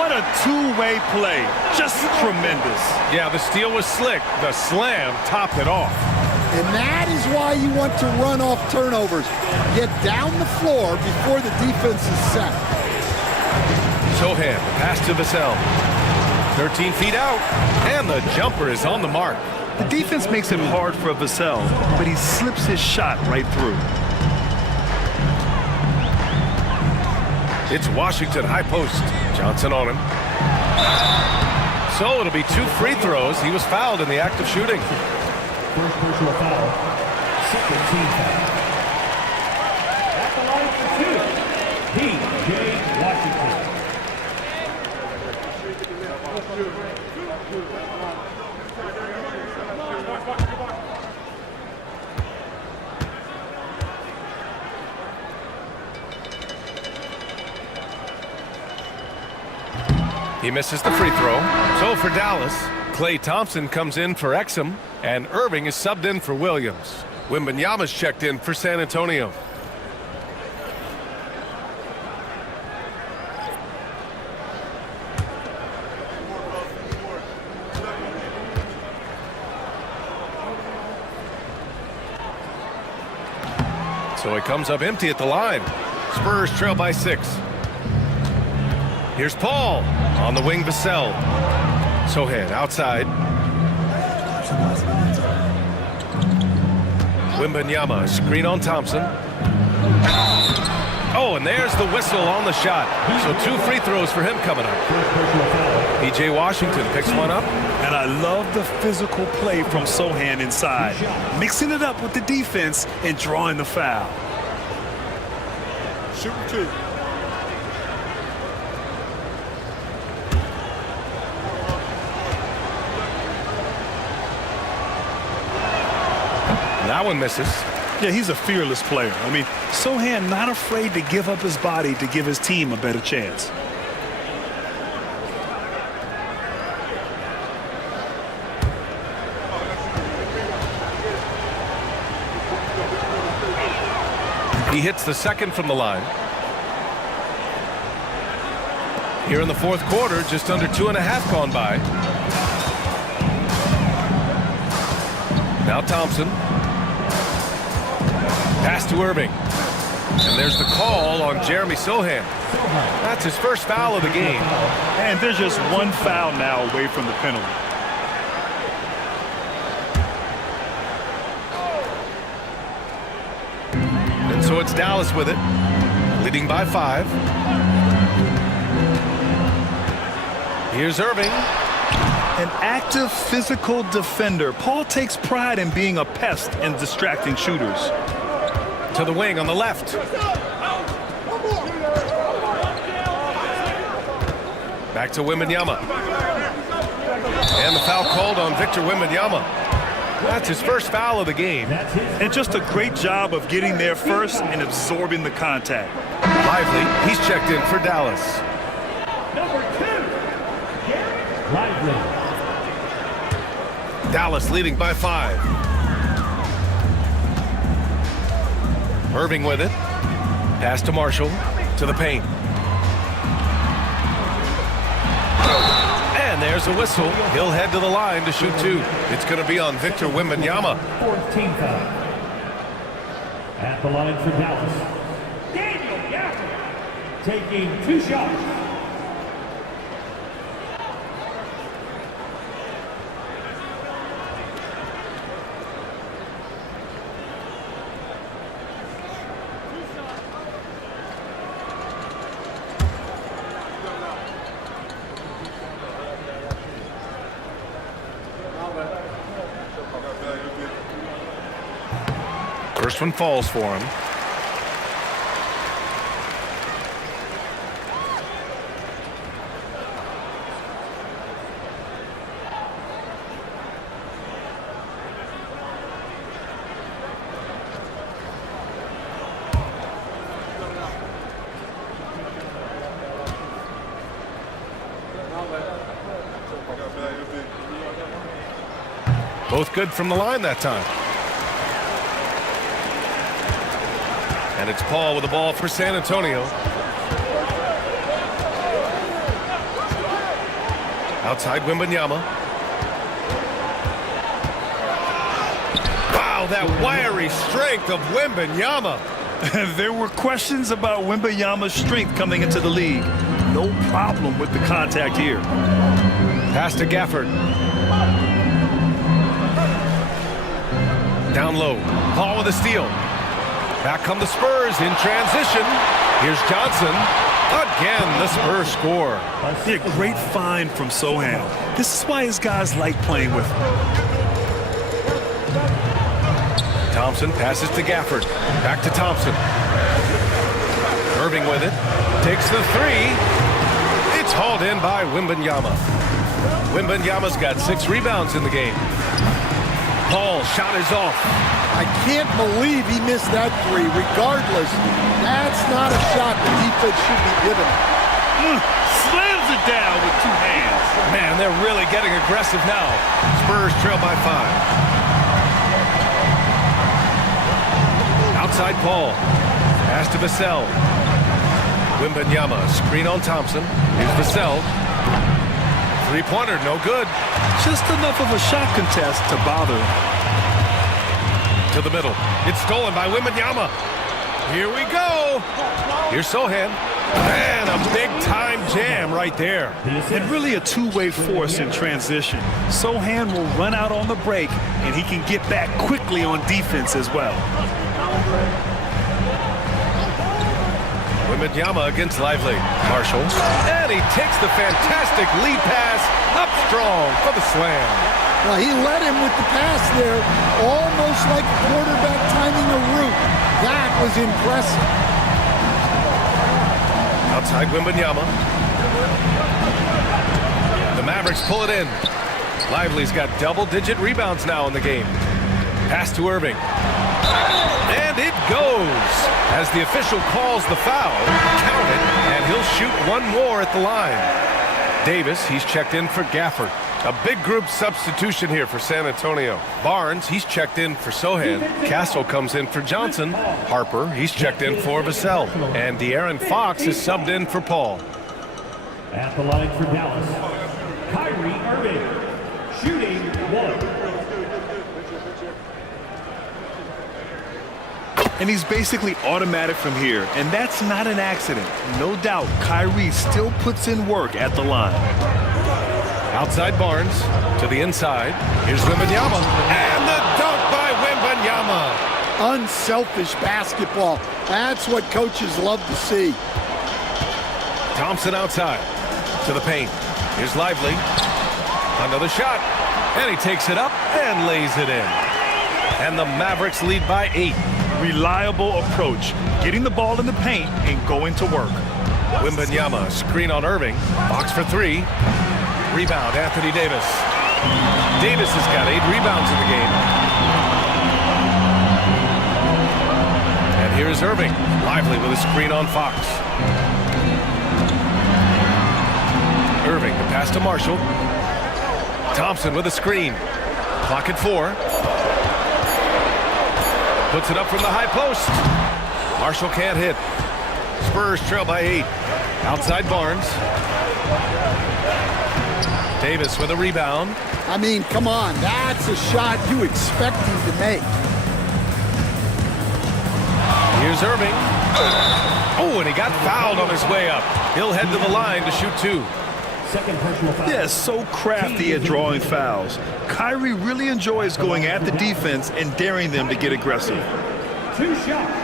What a two-way play. Just tremendous. Yeah, the steal was slick. The slam topped it off. And that is why you want to run off turnovers. Get down the floor before the defense is set. Sohan, pass to Vassell. 13 feet out, and the jumper is on the mark. The defense makes it hard for Vassell, but he slips his shot right through. It's Washington high post. Johnson on him. So it'll be 2 free throws. He was fouled in the act of shooting. First personal foul. Second team foul. At the line for 2, P.J. Washington. He misses the free throw. So for Dallas, Klay Thompson comes in for Exum, and Irving is subbed in for Williams. Wembanyama's checked in for San Antonio. So it comes up empty at the line. Spurs trail by 6. Here's Paul on the wing, Vassell. Sohan outside. Wembanyama, screen on Thompson. Oh, and there's the whistle on the shot. So 2 free throws for him coming up. P.J. Washington picks one up. And I love the physical play from Sohan inside, mixing it up with the defense and drawing the foul. Shooting 2. That one misses. Yeah, he's a fearless player. I mean, Sohan not afraid to give up his body to give his team a better chance. He hits the second from the line. Here in the fourth quarter, just under 2.5 gone by. Now Thompson. Pass to Irving. And there's the call on Jeremy Sohan. That's his first foul of the game. And there's just one foul now away from the penalty. And so it's Dallas with it, leading by 5. Here's Irving. An active physical defender. Paul takes pride in being a pest and distracting shooters. To the wing on the left. Back to Wembanyama. And the foul called on Victor Wembanyama. That's his first foul of the game. And just a great job of getting there first and absorbing the contact. Lively, he's checked in for Dallas. Number 2, Lively. Dallas leading by 5. Irving with it. Pass to Marshall. To the paint. And there's a whistle. He'll head to the line to shoot 2. It's going to be on Victor Wembanyama. 14 foul. At the line for Dallas, Daniel Gafford taking 2 shots. First one falls for him. Both good from the line that time. And it's Paul with the ball for San Antonio. Outside Wembanyama. Wow, that wiry strength of Wembanyama. There were questions about Wembanyama's strength coming into the league. No problem with the contact here. Pass to Gafford. Down low. Paul with a steal. Back come the Spurs in transition. Here's Johnson. Again, the Spurs score. Yeah, great find from Sohan. This is why his guys like playing with him. Thompson passes to Gafford. Back to Thompson. Irving with it. Takes the 3. It's hauled in by Wembanyama. Wembanyama's got 6 rebounds in the game. Paul shot is off. I can't believe he missed that 3. Regardless, that's not a shot the defense should be given. Slams it down with 2 hands. Man, they're really getting aggressive now. Spurs trail by 5. Outside Paul. Pass to Vassell. Wembanyama, screen on Thompson. Here's Vassell. 3-pointer, no good. Just enough of a shot contest to bother him. To the middle. It's stolen by Wembanyama. Here we go. Here's Sohan. Man, a big-time jam right there. And really a two-way force in transition. Sohan will run out on the break, and he can get back quickly on defense as well. Wembanyama against Lively. Marshall. And he takes the fantastic lead pass up strong for the slam. Well, he led him with the pass there, almost like a quarterback timing a route. That was impressive. Outside Wembanyama. The Mavericks pull it in. Lively's got double-digit rebounds now in the game. Pass to Irving. And it goes. As the official calls the foul, count it, and he'll shoot one more at the line. Davis, he's checked in for Gafford. A big group substitution here for San Antonio. Barnes, he's checked in for Sohan. Castle comes in for Johnson. Harper, he's checked in for Vassell. And De'Aaron Fox is subbed in for Paul. At the line for Dallas, Kyrie Irving, shooting 1. And he's basically automatic from here, and that's not an accident. No doubt, Kyrie still puts in work at the line. Outside Barnes, to the inside. Here's Wembanyama, and the dunk by Wembanyama. Unselfish basketball. That's what coaches love to see. Thompson outside, to the paint. Here's Lively, another shot, and he takes it up and lays it in. And the Mavericks lead by 8. Reliable approach, getting the ball in the paint and going to work. Wembanyama, screen on Irving. Fox for 3. Rebound, Anthony Davis. Davis has got 8 rebounds in the game. And here's Irving. Lively with a screen on Fox. Irving, the pass to Marshall. Thompson with a screen. Clock at 4. Puts it up from the high post. Marshall can't hit. Spurs trail by 8. Outside Barnes. Davis with a rebound. I mean, come on. That's a shot you expect him to make. Here's Irving. Oh, and he got fouled on his way up. He'll head to the line to shoot 2. Second personal foul. Yeah, so crafty at drawing fouls. Kyrie really enjoys going at the defense and daring them to get aggressive. 2 shots.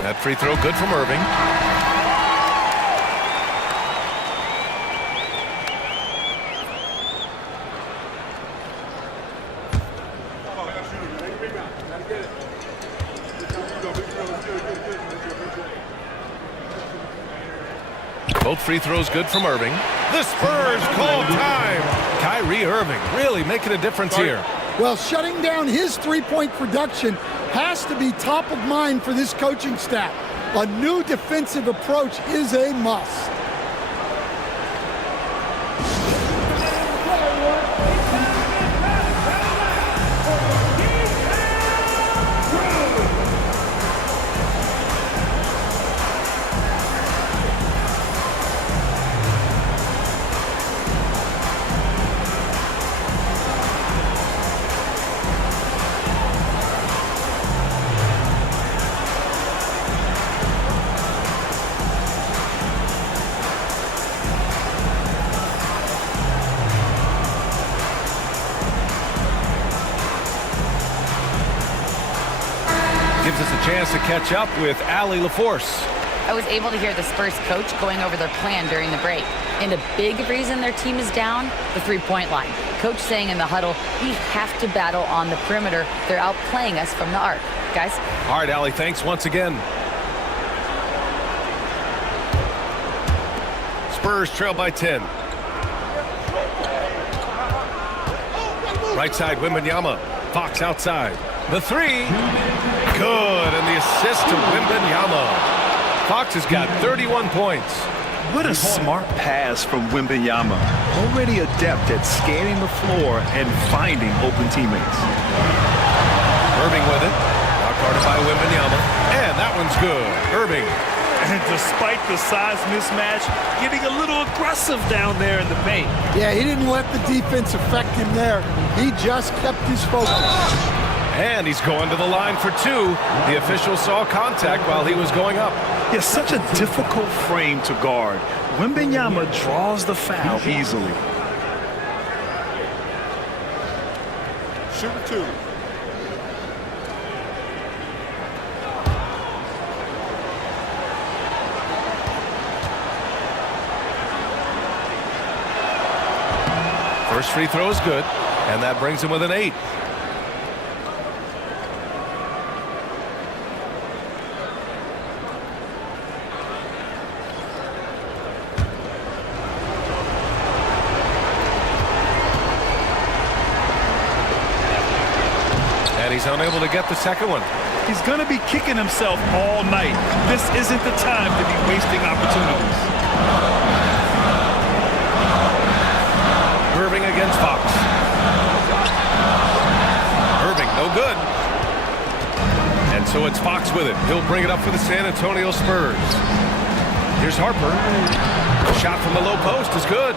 That free throw good from Irving. Both free throws good from Irving. The Spurs call time. Kyrie Irving really making a difference here. Well, shutting down his three-point production has to be top of mind for this coaching staff. A new defensive approach is a must. Gives us a chance to catch up with Allie LaForce. I was able to hear the Spurs coach going over their plan during the break. And a big reason their team is down, the three-point line. Coach saying in the huddle, we have to battle on the perimeter. They're outplaying us from the arc. Guys? All right, Allie, thanks once again. Spurs trail by 10. Right side, Wembanyama. Fox outside. The 3. Good, and the assist to Wembanyama. Fox has got 31 points. What a smart pass from Wembanyama. Already adept at scanning the floor and finding open teammates. Irving with it. Now guarded by Wembanyama. And that one's good. Irving. And despite the size mismatch, getting a little aggressive down there in the paint. Yeah, he didn't let the defense affect him there. He just kept his focus. And he's going to the line for 2. The official saw contact while he was going up. Yeah, such a difficult frame to guard. Wembanyama draws the foul easily. Shooting 2. First free throw is good, and that brings him with an 8. he's unable to get the second one. He's going to be kicking himself all night. This isn't the time to be wasting opportunities. Irving against Fox. Irving, no good. And so it's Fox with it. He'll bring it up for the San Antonio Spurs. Here's Harper. A shot from the low post is good.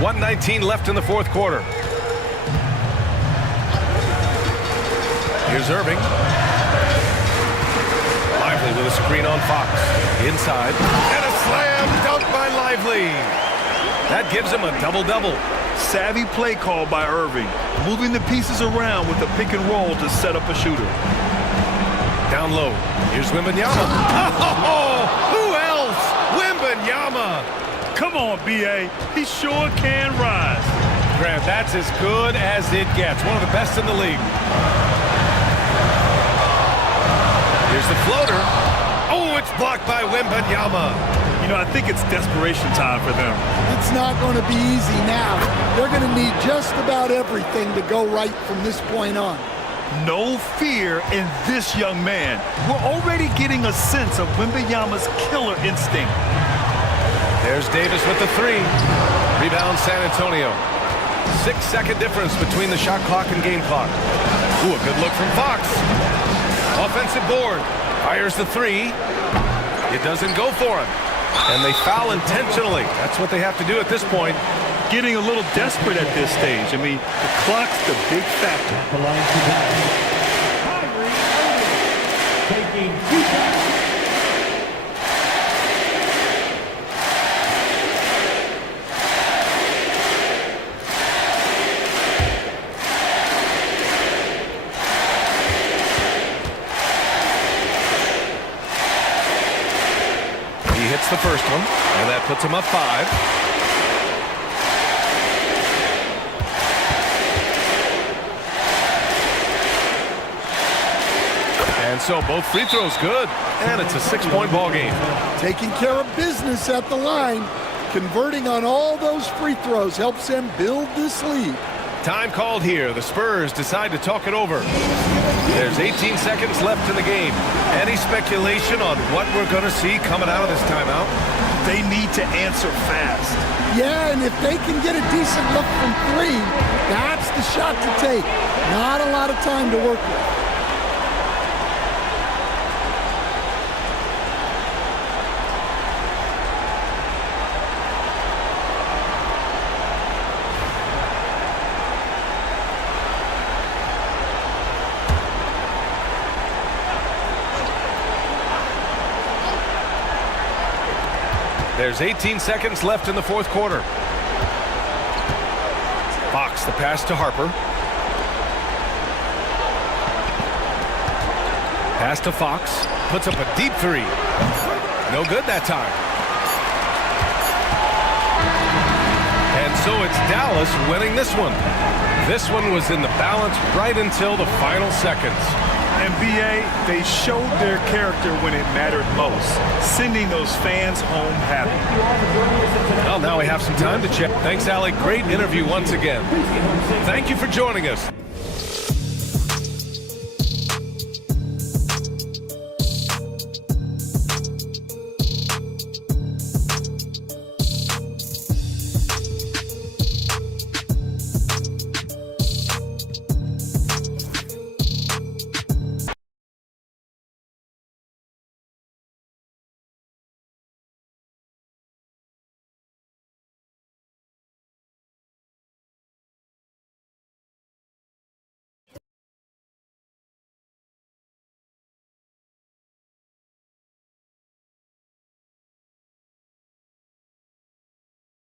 1:19 left in the fourth quarter. Here's Irving. Lively with a screen on Fox. Inside. And a slam dunk by Lively. That gives him a double-double. Savvy play call by Irving. Moving the pieces around with a pick and roll to set up a shooter. Down low. Here's Wembanyama. Oh, who else? Wembanyama. Come on, B.A. He sure can rise. Grant, that's as good as it gets. One of the best in the league. Here's the floater. Oh, it's blocked by Wembanyama. You know, I think it's desperation time for them. It's not going to be easy now. They're going to need just about everything to go right from this point on. No fear in this young man. We're already getting a sense of Wembanyama's killer instinct. There's Davis with the three. Rebound San Antonio. 6-second difference between the shot clock and game clock. Ooh, a good look from Fox. Offensive board. Fires the three. It doesn't go for him. And they foul intentionally. That's what they have to do at this point. Getting a little desperate at this stage. I mean, the clock's the big factor. The line to back. Kyrie Irving taking 2 shots. He hits the first one, and that puts him up 5. And so both free throws good, and it's a 6-point ball game. Taking care of business at the line, converting on all those free throws helps them build this lead. Time called here. The Spurs decide to talk it over. There's 18 seconds left in the game. Any speculation on what we're going to see coming out of this timeout? They need to answer fast. Yeah, and if they can get a decent look from 3, that's the shot to take. Not a lot of time to work with. There's 18 seconds left in the fourth quarter. Fox, the pass to Harper. Pass to Fox. Puts up a deep three. No good that time. And so it's Dallas winning this one. This one was in the balance right until the final seconds. And B.A., they showed their character when it mattered most, sending those fans home happy. Well, now we have some time to check. Thanks, Alec. Great interview once again. Thank you for joining us.